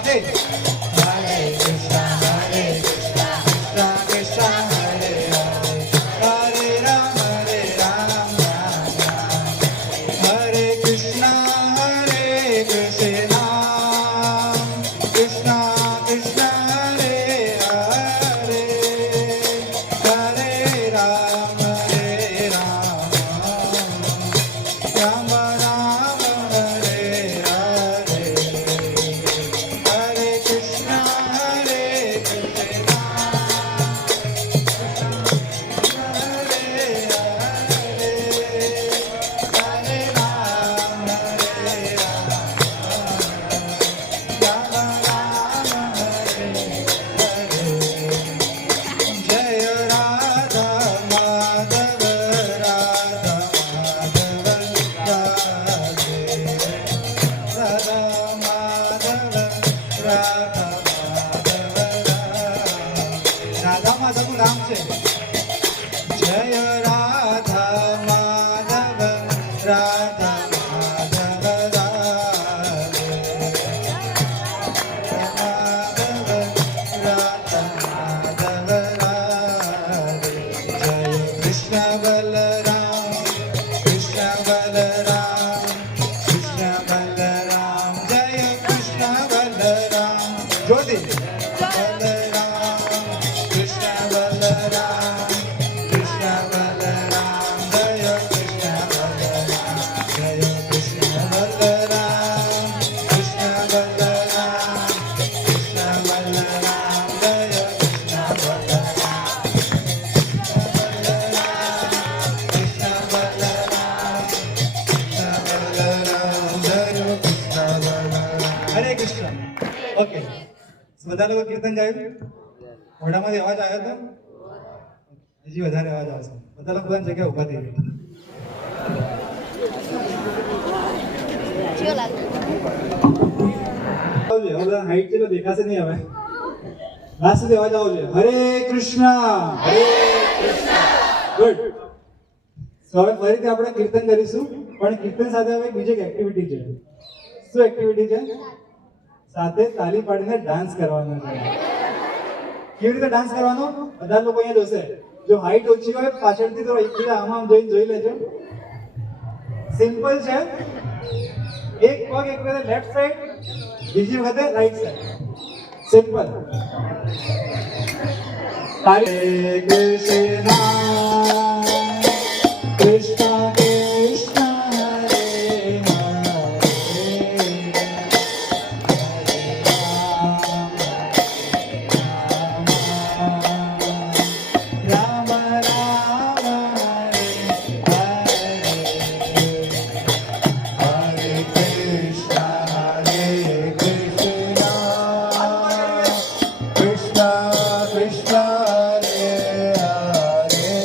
સાથે હરે કૃષ્ણ કૃષ્ણ કૃષ્ણ હરે હરે રામ રામ હરે કૃષ્ણ કૃષ્ણ કૃષ્ણ હરે હરે હરે રામ રામ રામ હરે હરે હરે કૃષ્ણ જય રાધા માધવ રાધા માધવ રાધા માધવ નામ છે જય રાધા માધવ રાધા માધવ કૃષ્ણ બલરામ કૃષ્ણ બલરામ કૃષ્ણ બલરામ જય કૃષ્ણ બલરામ જ્યોતિ બલરામ કૃષ્ણ બલરામ કૃષ્ણ બલરામ જય કૃષ્ણ બલરામ જય કૃષ્ણ બલરામ કૃષ્ણ બલરામ કૃષ્ણ બલરામ જય કૃષ્ણ હરે કૃષ્ણ ઓકે બધા લોકો કીર્તન ગાયું મોઢામાંથી અવાજ આવ્યો તો હજી વધારે અવાજ આવશે બધા લોકો પોતાની જગ્યાએ ઊભા થઈ ગયા હાઈટ છે તો દેખાશે નહીં હવે લાસ્ટ સુધી અવાજ આવો જોઈએ હરે કૃષ્ણ ગુડ તો હવે ફરીથી આપણે કીર્તન કરીશું પણ કીર્તન સાથે હવે બીજી એક એક્ટિવિટી છે શું એક્ટિવિટી છે સાથે તાલી પાડીને ડાન્સ કરવાનો છે કેવી રીતે ડાન્સ કરવાનો બધા લોકો અહીંયા જોશે જો હાઈટ ઓછી હોય પાછળથી તો એકબીજા આમ જોઈને જોઈ લેજો સિમ્પલ છે એક પગ એક વખતે લેફ્ટ સાઈડ બીજી વખતે રાઈટ સાઈડ સિમ્પલ તાલી કૃષ્ણ કૃષ્ણ કૃષ્ણ હરે રામ રામ હરે કૃષ્ણ કૃષ્ણ કૃષ્ણ હરે હરે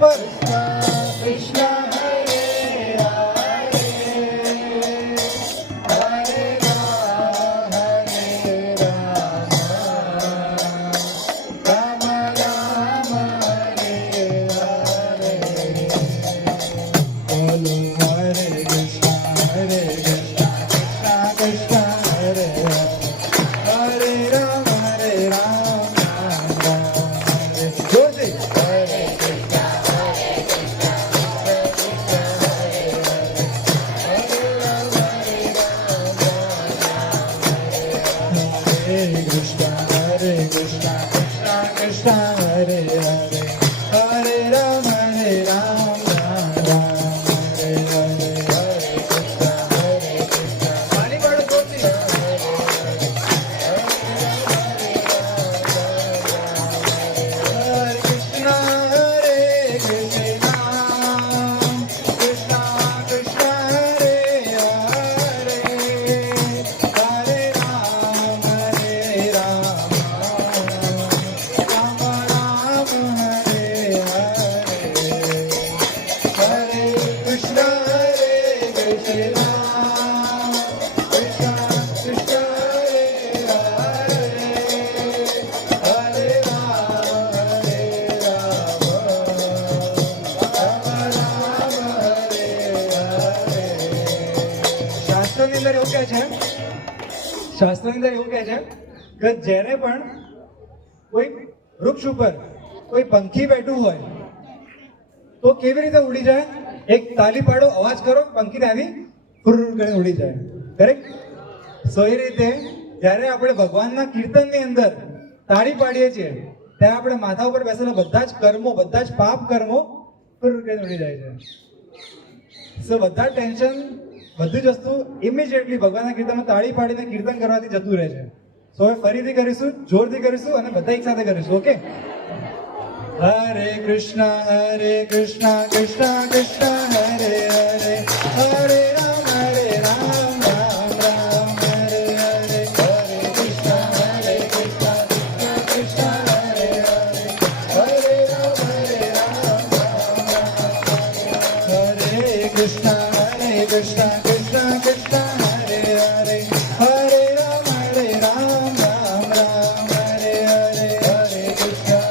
પર જોરથી. Hare Krishna, Krishna Krishna, Hare Hare, Hare Ram, Ram Ram, Hare Hare, Hare Krishna, પાણી પાડો જોરથી. Hare Krishna, Krishna Krishna, Hare Hare, Hare Ram, Ram Ram, Hare Hare. Hare Krishna, Krishna Krishna, Hare Hare, Hare Ram, શાસ્ત્રની અંદર એવું કહે છે, શાસ્ત્રની અંદર એવું કહે છે કે જ્યારે પણ કોઈ વૃક્ષ ઉપર કોઈ પંખી બેઠું હોય તો કેવી રીતે ઉડી જાય? એક તાલી પાડો, અવાજ કરો, પંખી ત્યાંથી ફુર કરીને ઉડી જાય. કરેક્ટ? સો એ રીતે જ્યારે આપણે ભગવાનના કીર્તનની અંદર તાળી પાડીએ છીએ ત્યારે આપણે માથા ઉપર બેસેલા બધા જ કર્મો, બધા જ પાપ કર્મો ફુર કરીને ઉડી જાય છે. સો બધા ટેન્શન, બધી જ વસ્તુ ઇમિડિયેટલી ભગવાનના કીર્તનમાં તાળી પાડીને કીર્તન કરવાથી જતું રહે છે. સો હવે ફરીથી કરીશું, જોરથી કરીશું અને બધા એક સાથે કરીશું. Okay? Hare Krishna, Krishna Krishna, Hare Hare, Hare Ram, Ram Ram, Hare Hare, Hare Krishna, Krishna Krishna, Hare Hare, Hare Ram, Hare Krishna, Krishna Krishna Krishna, Hare Hare, Hare Ram, Ram Ram, Hare Hare, Hare Krishna,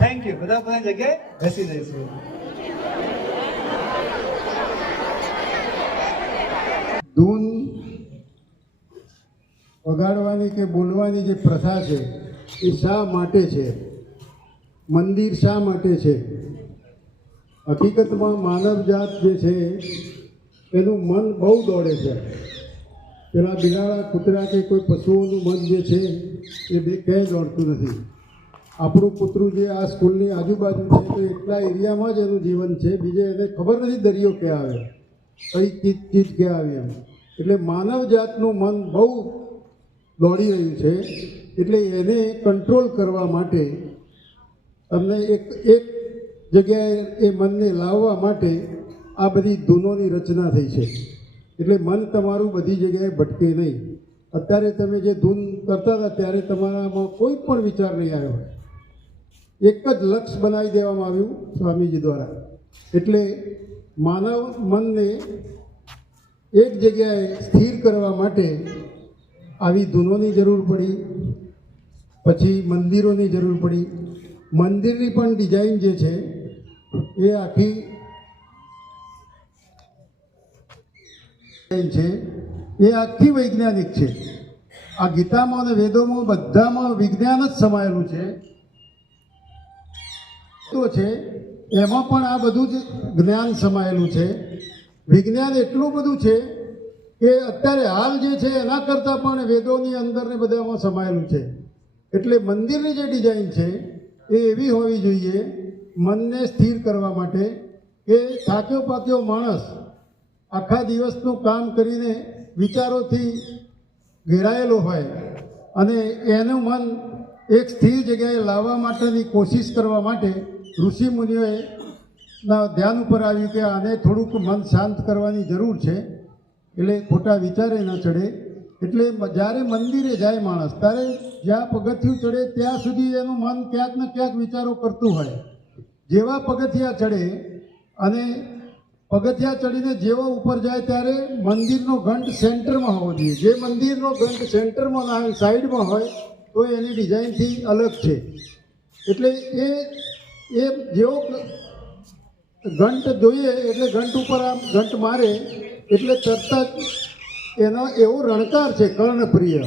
thank you. બધા પોતાની જગ્યાએ બેસી જઈશું. ધૂન વગાડવાની કે બોલવાની જે પ્રથા છે એ શા માટે છે? મંદિર શા માટે છે? હકીકતમાં માનવજાત જે છે એનું મન બહુ દોડે છે. પેલા બિલાડા, કૂતરા કે કોઈ પશુઓનું મન જે છે એ બે ક્યાંય દોડતું નથી. આપણું કૂતરું જે આ સ્કૂલની આજુબાજુ છે તો એટલા એરિયામાં જ એનું જીવન છે, બીજે એને ખબર નથી દરિયો ક્યાં આવે, કઈ ચીજ ક્યાં આવી એમ. એટલે માનવ જાતનું મન બહુ દોડી રહ્યું છે, એટલે એને કંટ્રોલ કરવા માટે તમને એક જગ્યાએ એ મનને લાવવા માટે આ બધી ધૂનોની રચના થઈ છે. એટલે મન તમારું બધી જગ્યાએ ભટકે નહીં. અત્યારે તમે જે ધૂન કરતા હતા ત્યારે તમારામાં કોઈ પણ વિચાર નહીં આવ્યો હોય, એક જ લક્ષ્ય બનાવી દેવામાં આવ્યું સ્વામીજી દ્વારા. એટલે માનવ મનને એક જગ્યાએ સ્થિર કરવા માટે આવી ધૂનોની જરૂર પડી, પછી મંદિરોની જરૂર પડી. મંદિરની પણ ડિઝાઇન જે છે એ આખી છે એ આખી વૈજ્ઞાનિક છે. આ ગીતામાં અને વેદોમાં બધામાં વિજ્ઞાન જ સમાયેલું છે. તો છે એમાં પણ આ બધું જ જ્ઞાન સમાયેલું છે. વિજ્ઞાન એટલું બધું છે કે અત્યારે હાલ જે છે એના કરતાં પણ વેદોની અંદર ને બધામાં સમાયેલું છે. એટલે મંદિરની જે ડિઝાઇન છે એ એવી હોવી જોઈએ મનને સ્થિર કરવા માટે કે થાક્યો પાક્યો માણસ આખા દિવસનું કામ કરીને વિચારોથી ઘેરાયેલો હોય અને એનું મન એક સ્થિર જગ્યાએ લાવવા માટેની કોશિશ કરવા માટે ઋષિ મુનિઓએ ધ્યાન ઉપર આવ્યું કે આને થોડુંક મન શાંત કરવાની જરૂર છે, એટલે ખોટા વિચારે ન ચડે. એટલે જ્યારે મંદિરે જાય માણસ ત્યારે જ્યાં પગથિયું ચડે ત્યાં સુધી એનું મન ક્યાંક ને ક્યાંક વિચારો કરતું હોય. જેવા પગથિયા ચડે અને પગથિયા ચડીને જેવો ઉપર જાય ત્યારે મંદિરનો ઘંટ સેન્ટરમાં હોવો જોઈએ. જે મંદિરનો ઘંટ સેન્ટરમાં ના હોય, સાઈડમાં હોય તો એની ડિઝાઇનથી અલગ છે. એટલે એ જેવો ઘંટ જોઈએ એટલે ઘંટ ઉપર આમ ઘંટ મારે એટલે તરત જ એનો એવો રણકાર છે કર્ણપ્રિય.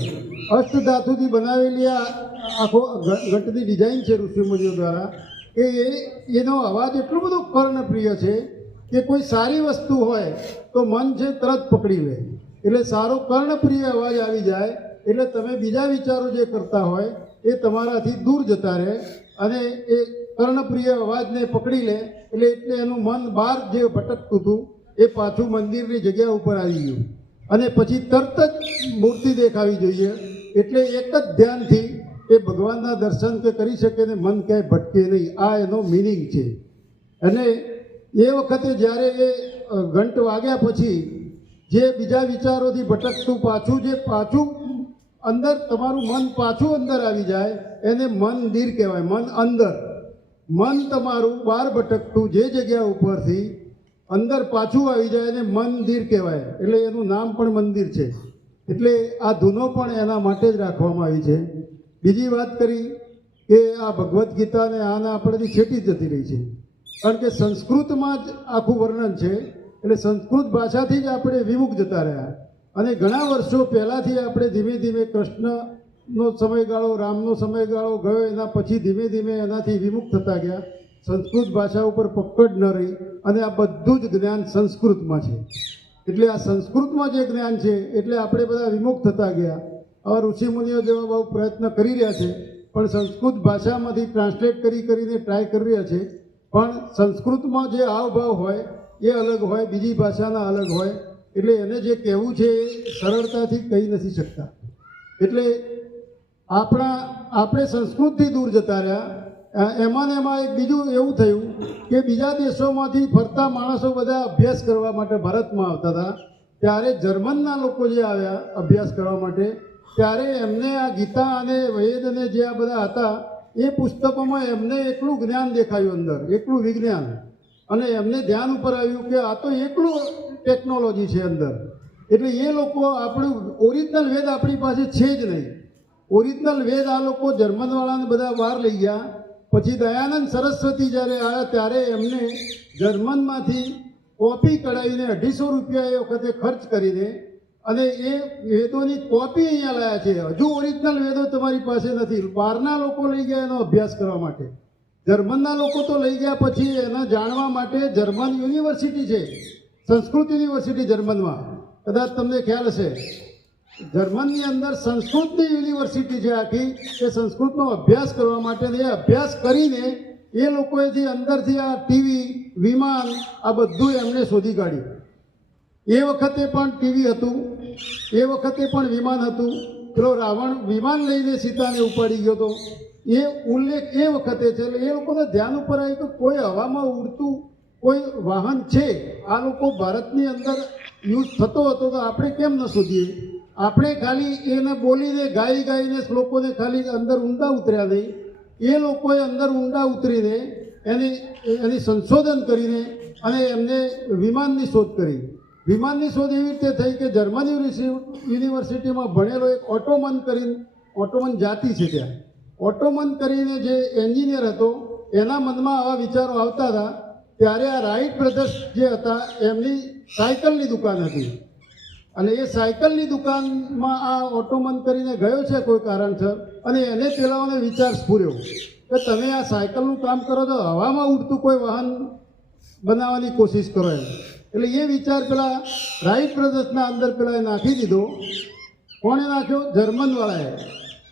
અષ્ટધાતુથી બનાવેલી આ આખો ઘંટની ડિઝાઇન છે ઋષિમુનિઓ દ્વારા કે એનો અવાજ એટલો બધો કર્ણપ્રિય છે કે કોઈ સારી વસ્તુ હોય તો મન છે તરત પકડી લે. એટલે સારો કર્ણપ્રિય અવાજ આવી જાય એટલે તમે બીજા વિચારો જે કરતા હોય એ તમારાથી દૂર જતા રહે અને એ કર્ણપ્રિય અવાજને પકડી લે એટલે એનું મન બહાર જે ભટકતું હતું એ પાછું મંદિરની જગ્યા ઉપર આવી ગયું અને પછી તરત જ મૂર્તિ દેખાવી જોઈએ. એટલે એક જ ધ્યાનથી એ ભગવાનના દર્શન કે કરી શકે ને મન ક્યાંય ભટકે નહીં. આ એનો મિનિંગ છે. અને એ વખતે જ્યારે એ ઘંટ વાગ્યા પછી જે બીજા વિચારોથી ભટકતું પાછું અંદર તમારું મન પાછું અંદર આવી જાય એને મંદિર કહેવાય. મન અંદર, મન તમારું બહાર ભટકતું જે જગ્યા ઉપરથી અંદર પાછું આવી જાય એને મંદિર કહેવાય. એટલે એનું નામ પણ મંદિર છે. એટલે આ ધૂનો પણ એના માટે જ રાખવામાં આવી છે. બીજી વાત કરી કે આ ભગવદ્ ગીતાને આને આપણેથી છેટી જતી રહી છે, કારણ કે સંસ્કૃતમાં જ આખું વર્ણન છે. એટલે સંસ્કૃત ભાષાથી જ આપણે વિમુખ જતા રહ્યા અને ઘણા વર્ષો પહેલાંથી આપણે ધીમે ધીમે કૃષ્ણનો સમયગાળો, રામનો સમયગાળો ગયો, એના પછી ધીમે ધીમે એનાથી વિમુખ થતા ગયા. સંસ્કૃત ભાષા ઉપર પકડ ન રહી અને આ બધું જ જ્ઞાન સંસ્કૃતમાં છે. એટલે આ સંસ્કૃતમાં જે જ્ઞાન છે એટલે આપણે બધા વિમુખ થતા ગયા. આવા ઋષિમુનિઓ જેવા બહુ પ્રયત્ન કરી રહ્યા છે પણ સંસ્કૃત ભાષામાંથી ટ્રાન્સલેટ કરીને ટ્રાય કરી રહ્યા છે. પણ સંસ્કૃતમાં જે હાવભાવ હોય એ અલગ હોય, બીજી ભાષાના અલગ હોય. એટલે એને જે કહેવું છે એ સરળતાથી કહી નથી શકતા. એટલે આપણે સંસ્કૃતથી દૂર જતા રહ્યા. એમાં એક બીજું એવું થયું કે બીજા દેશોમાંથી ફરતા માણસો બધા અભ્યાસ કરવા માટે ભારતમાં આવતા હતા. ત્યારે જર્મનના લોકો જે આવ્યા અભ્યાસ કરવા માટે ત્યારે એમને આ ગીતા અને વેદ અને જે આ બધા હતા એ પુસ્તકોમાં એમને એકલું જ્ઞાન દેખાયું, અંદર એકલું વિજ્ઞાન. અને એમને ધ્યાન ઉપર આવ્યું કે આ તો એકલું ટેકનોલોજી છે અંદર. એટલે એ લોકો આપણું ઓરિજિનલ વેદ આપણી પાસે છે જ નહીં. ઓરિજિનલ વેદ આ લોકો જર્મનવાળાને બધા બહાર લઈ ગયા. પછી દયાનંદ સરસ્વતી જ્યારે આવ્યા ત્યારે એમને જર્મનમાંથી કોપી કઢાવીને 250 રૂપિયા એ વખતે ખર્ચ કરીને અને એ વેદોની કોપી અહીંયા લાયા છે. હજુ ઓરિજિનલ વેદો તમારી પાસે નથી. બહારના લોકો લઈ ગયા એનો અભ્યાસ કરવા માટે. જર્મનના લોકો તો લઈ ગયા પછી એના જાણવા માટે જર્મન યુનિવર્સિટી છે, સંસ્કૃત યુનિવર્સિટી જર્મનમાં, કદાચ તમને ખ્યાલ હશે. જર્મનની અંદર સંસ્કૃતની યુનિવર્સિટી છે આખી, એ સંસ્કૃતનો અભ્યાસ કરવા માટે એ અભ્યાસ કરીને એ લોકોએ જે અંદરથી આ ટીવી, વિમાન આ બધું એમણે શોધી કાઢ્યું. એ વખતે પણ ટીવી હતું, એ વખતે પણ વિમાન હતું. પેલો રાવણ વિમાન લઈને સીતાને ઉપાડી ગયો હતો, એ ઉલ્લેખ એ વખતે છે. એટલે એ લોકોને ધ્યાન ઉપર આવ્યું કે કોઈ હવામાં ઉડતું કોઈ વાહન છે, આ લોકો ભારતની અંદર યુઝ થતો હતો, તો આપણે કેમ ન શોધીએ? આપણે ખાલી એને બોલીને ગાઈને શ્લોકોને ખાલી અંદર ઊંડા ઉતર્યા નહીં, એ લોકોએ અંદર ઊંડા ઉતરીને એની સંશોધન કરીને અને એમને વિમાનની શોધ કરી. વિમાનની શોધ એવી રીતે થઈ કે જર્મન યુનિવર્સિટીમાં ભણેલો એક ઓટોમન જાતિ છે ત્યાં, ઓટોમન કરીને જે એન્જિનિયર હતો, એના મનમાં આવા વિચારો આવતા હતા. ત્યારે આ રાઈટ બ્રધર્સ જે હતા એમની સાયકલની દુકાન હતી, અને એ સાયકલની દુકાનમાં આ ઓટોમન કરીને ગયો છે કોઈ કારણસર, અને એને પેલાઓને વિચાર સ્ફુર્યો કે તમે આ સાયકલનું કામ કરો તો હવામાં ઉડતું કોઈ વાહન બનાવવાની કોશિશ કરો એમ. એટલે એ વિચાર પેલા રાઈટ બ્રધર્સના અંદર પેલા એ નાખી દીધો. કોણે નાખ્યો? જર્મનવાળાએ.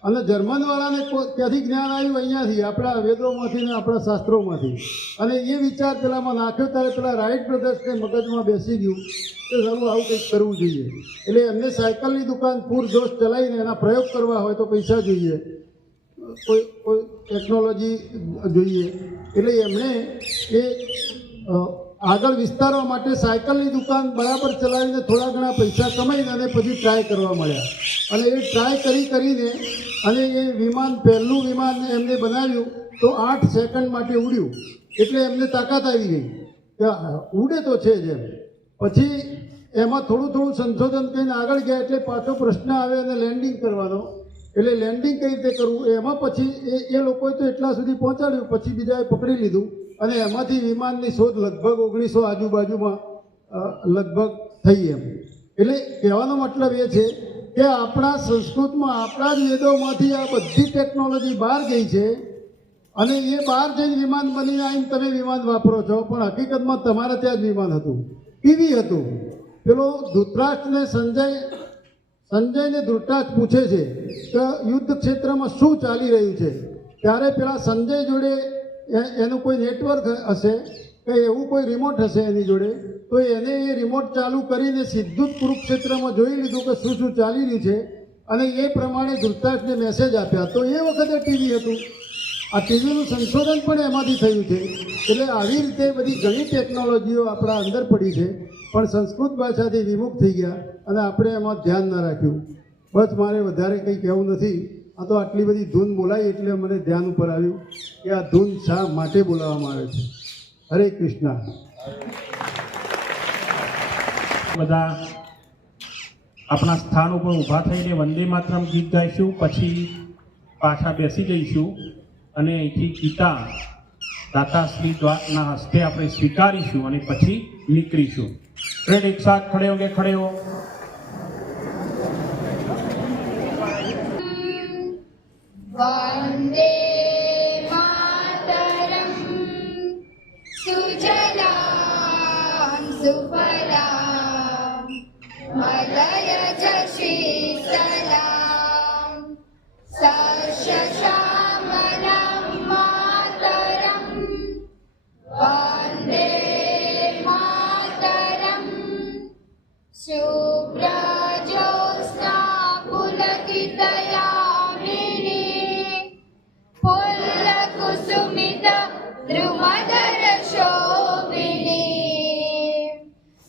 અને જર્મનવાળાને ક્યાંથી જ્ઞાન આવ્યું? અહીંયાથી, આપણા વેદોમાંથી ને આપણા શાસ્ત્રોમાંથી. અને એ વિચાર પેલામાં નાખ્યો ત્યારે પેલા રાઈટ બ્રધર્સને મગજમાં બેસી ગયું કે સારું આવું કંઈક કરવું જોઈએ. એટલે એમને સાયકલની દુકાન પૂરજોશ ચલાવીને એના પ્રયોગ કરવા હોય તો પૈસા જોઈએ, કોઈ ટેકનોલોજી જોઈએ. એટલે એમણે એ આગળ વિસ્તારવા માટે સાયકલની દુકાન બરાબર ચલાવીને થોડા ઘણા પૈસા કમાઈને અને પછી ટ્રાય કરવા મળ્યા. અને એ ટ્રાય કરીને અને એ વિમાન, પહેલું વિમાન એમને બનાવ્યું તો 8 સેકન્ડ માટે ઉડ્યું. એટલે એમને તાકાત આવી ગઈ કે ઉડે તો છે જ એમ. પછી એમાં થોડું સંશોધન કરીને આગળ ગયા એટલે પાછો પ્રશ્ન આવે અને લેન્ડિંગ કરવાનો. એટલે લેન્ડિંગ કઈ રીતે કરવું એમાં પછી એ લોકોએ તો એટલા સુધી પહોંચાડ્યું, પછી બીજાએ પકડી લીધું. અને એમાંથી વિમાનની શોધ લગભગ 1900 આજુબાજુમાં લગભગ થઈ એમ. એટલે કહેવાનો મતલબ એ છે કે આપણા સંસ્કૃતમાં, આપણા જ વેદોમાંથી આ બધી ટેકનોલોજી બહાર ગઈ છે, અને એ બહાર જઈને વિમાન બનીને આવીને તમે વિમાન વાપરો છો, પણ હકીકતમાં તમારે ત્યાં જ વિમાન હતું, ટીવી હતું. પેલો ધૃતરાષ્ટ્રને સંજયને ધૃતરાષ્ટ્ર પૂછે છે કે યુદ્ધ ક્ષેત્રમાં શું ચાલી રહ્યું છે, ત્યારે પેલા સંજય જોડે એનું કોઈ નેટવર્ક હશે કે એવું કોઈ રિમોટ હશે એની જોડે, તો એને એ રિમોટ ચાલુ કરીને સીધું જ કુરુક્ષેત્રમાં જોઈ લીધું કે શું ચાલી રહ્યું છે, અને એ પ્રમાણે ધૃતરાષ્ટ્રને મેસેજ આપ્યા. તો એ વખતે ટીવી હતું. આ ટીવીનું સંશોધન પણ એમાંથી થયું છે. એટલે આવી રીતે બધી ઘણી ટેકનોલોજીઓ આપણા અંદર પડી છે, પણ સંસ્કૃત ભાષાથી વિમુખ થઈ ગયા અને આપણે એમાં ધ્યાન ન રાખ્યું. બસ મારે વધારે કંઈ કહેવું નથી. આ તો આટલી બધી ધૂન બોલાઈ એટલે મને ધ્યાન ઉપર આવ્યું કે આ ધૂન શા માટે બોલાવવામાં આવે છે. હરે કૃષ્ણ. બધા આપણા સ્થાન ઉપર ઊભા થઈને વંદે માતરમ ગીત ગાઈશું, પછી પાછા બેસી જઈશું અને અહીંથી ગીતા દાતાશ્રી ના હસ્તે આપણે સ્વીકારીશું અને પછી નીકળીશું. ફ્રેન્ડ એક સાથ ખડે હો કે ખડે હો. વંદે માતરમ સુજલામ સુફલામ મલયજ શીતલામ સસ્યશ્યામલામ માતરમ વંદે માતરમ શુભ્રજોત્સ્ના પુલકિતયામિની પુલ્લકુસુમિત દ્રુમદલ શોભિની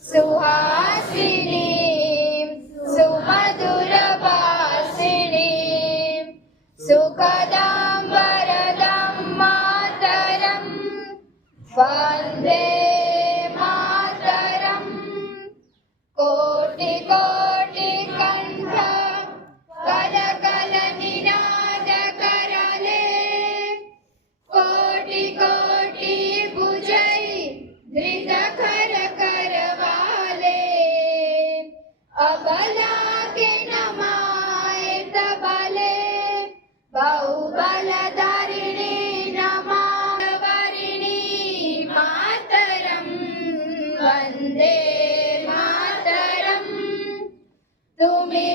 સુહાસિની સુમધુરભાષિણી સુખદાં વરદાં માતરમ વંદે માતરમ કોટિ કોટિ કંઠ કલ કલ નિનાદ કરલે કોટિ કોટિ ભુજૈ ધૃત ખર કરવાલે અબલા કે નમાય તબલે બાહુબલધારિણી નમા વરિણી માતરમ વંદે માતરમ તુમિ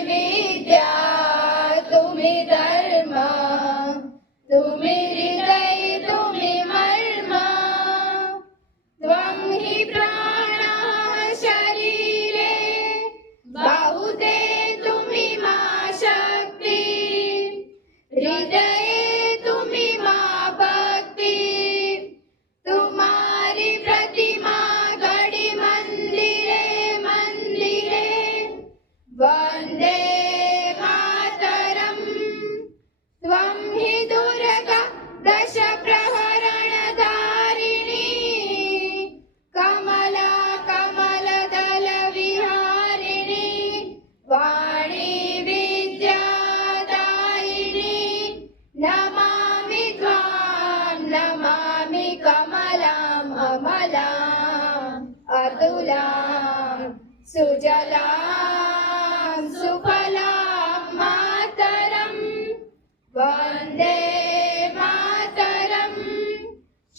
मातुलां सुजलां सुफलां मातरं वन्दे मातरं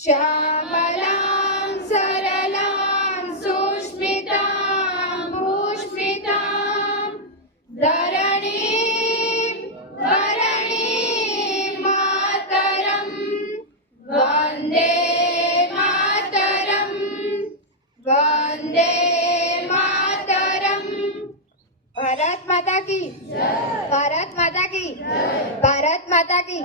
श्यामलां सरलां सुस्मितां पुष्पितां धरणीं वरणीं मातरं वन्दे मातरं वन्दे मातरं। भारत माता की भारत माता की भारत माता की।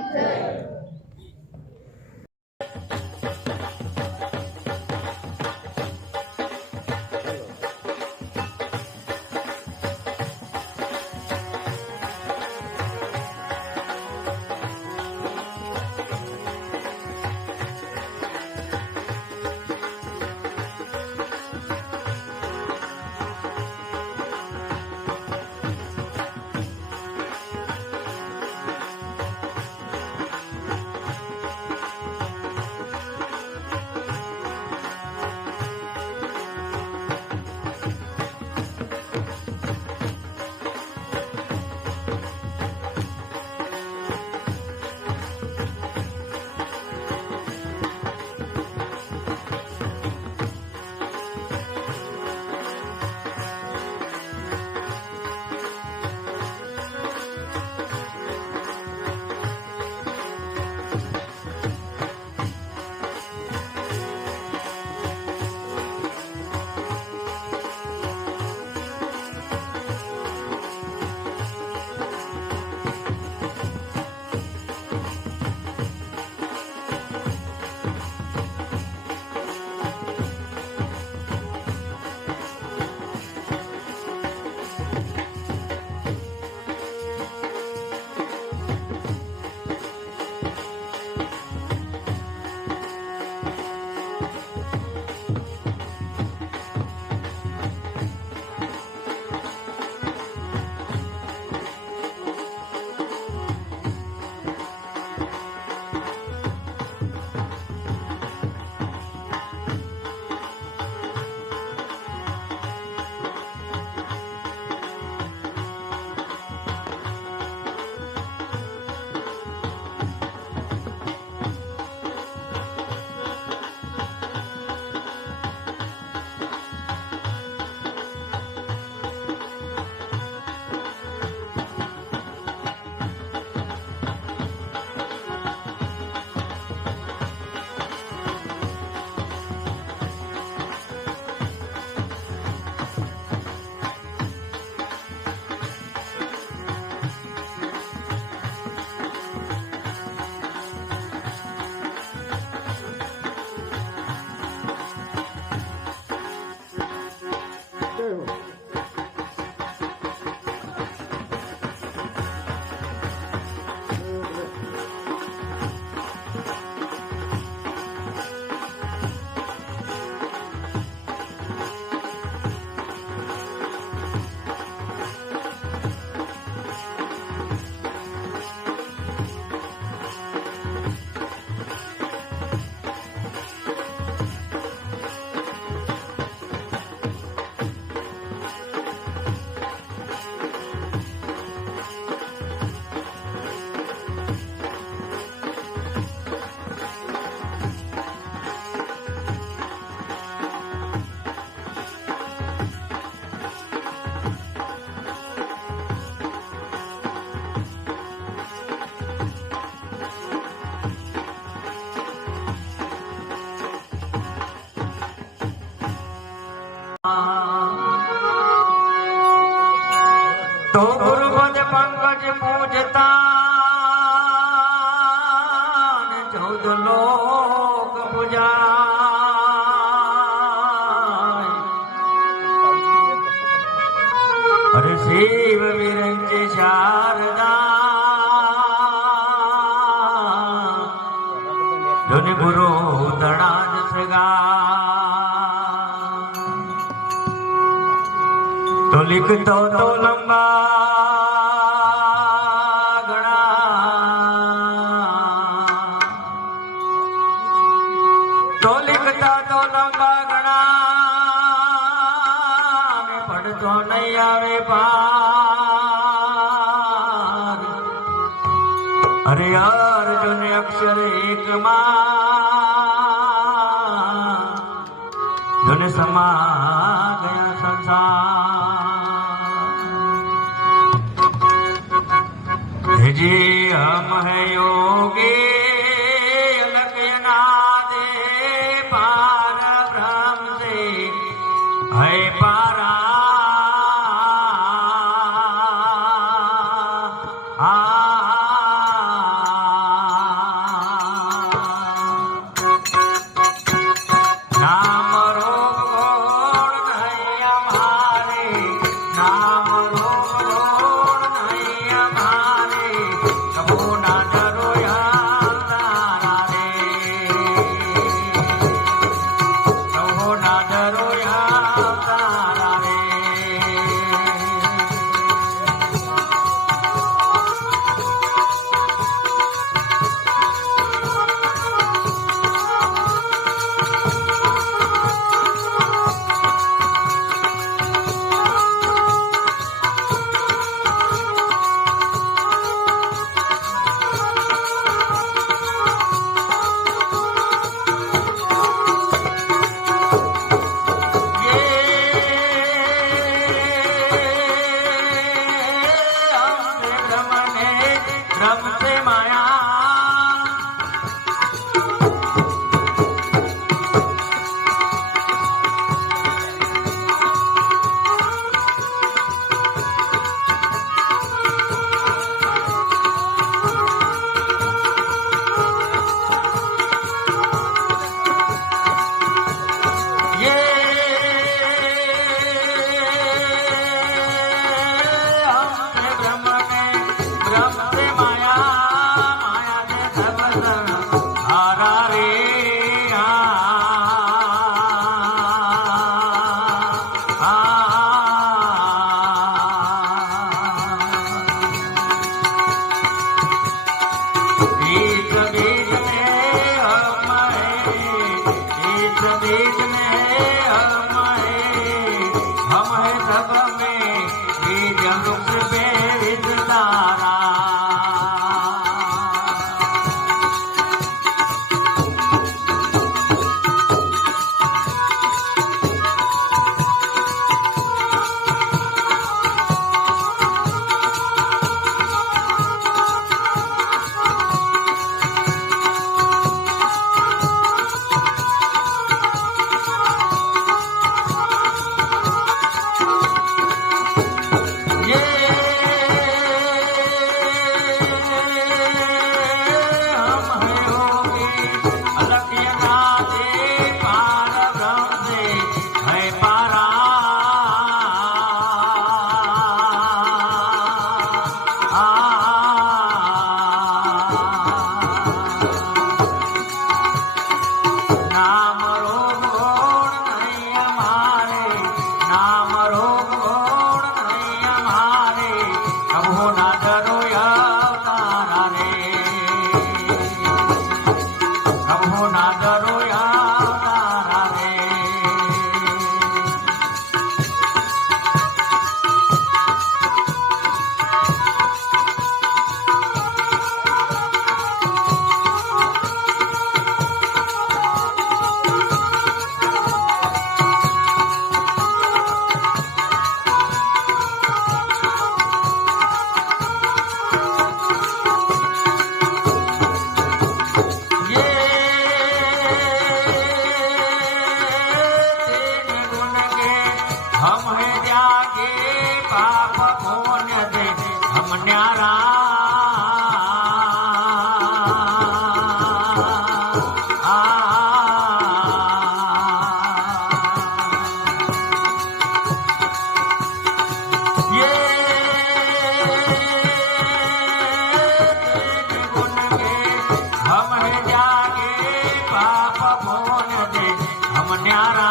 तो गुरुपद पंकज पूजता चौद लोक पूजा हर शिव विरंज शारदा धुन गुरु तणाज सगा तो लिखतो तो लंबा गणा तो लिखता तो लंबा गणा તો નહીં આવે પાર અરે અર્જુન અક્ષર એકમાં જોને સમા ગયા સંસાર જી હમ હે યોગી અલગ નાદે પાર બ્રહ્મ से है पारा नाम रोग गोड़ नहीं हमारे नाम रोग गोड़ नहीं हमारे कबू ना डरो यार तारा रे कबू ना डरो यार तारा रे ब्रह्म से माया ये हमसे ब्रह्म से माया माया ने सब हारा रे बीच बीच में हम हैं बीच बीच में हम हैं सब में बीज वृक्ष पे विस्तारा ये हम हैं योगी अलग नादे पार ब्रह्म से है पारा नाम रोग गोड़ नहीं हमारे नाम रोग गोड़ नहीं हमारे कबो ना डरो यार तारा रे कबो ना डरो यार तारा रे ये तेरे गुण के हम हैं जागे पाप पुण्य दे हम न्यारा ये तेरे गुण के हम हैं जागे पाप पुण्य दे हम न्यारा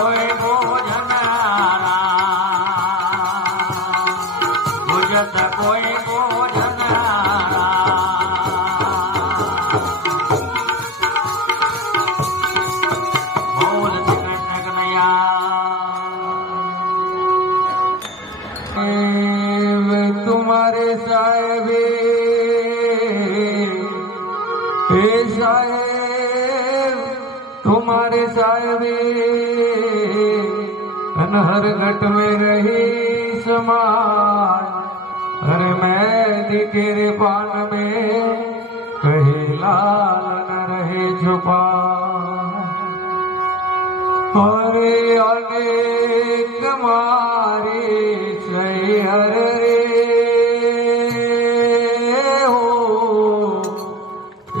કોઈ ભોજન બોલ तुम्हारे साहेबे हे साहेब तुम्हारे साहेबे हर घट में रही समाज हर मैं दिखेरे पान में कहे लाल न रहे छुपा और अनेक मारी सही हर हो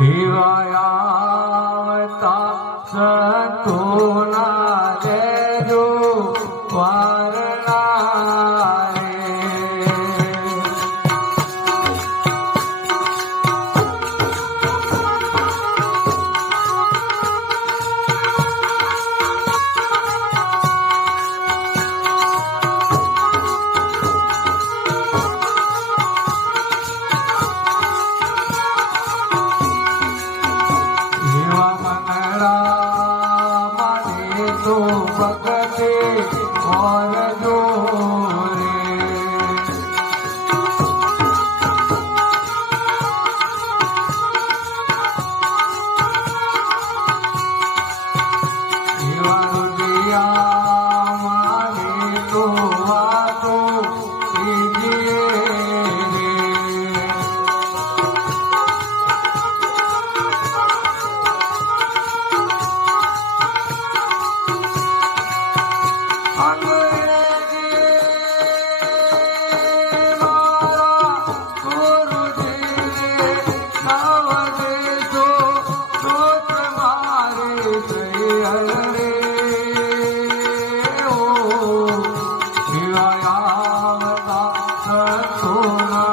हिवायावता संतोना जो वारणा तो भगते और जोरे दिया माने तो वादो कीजिए सोना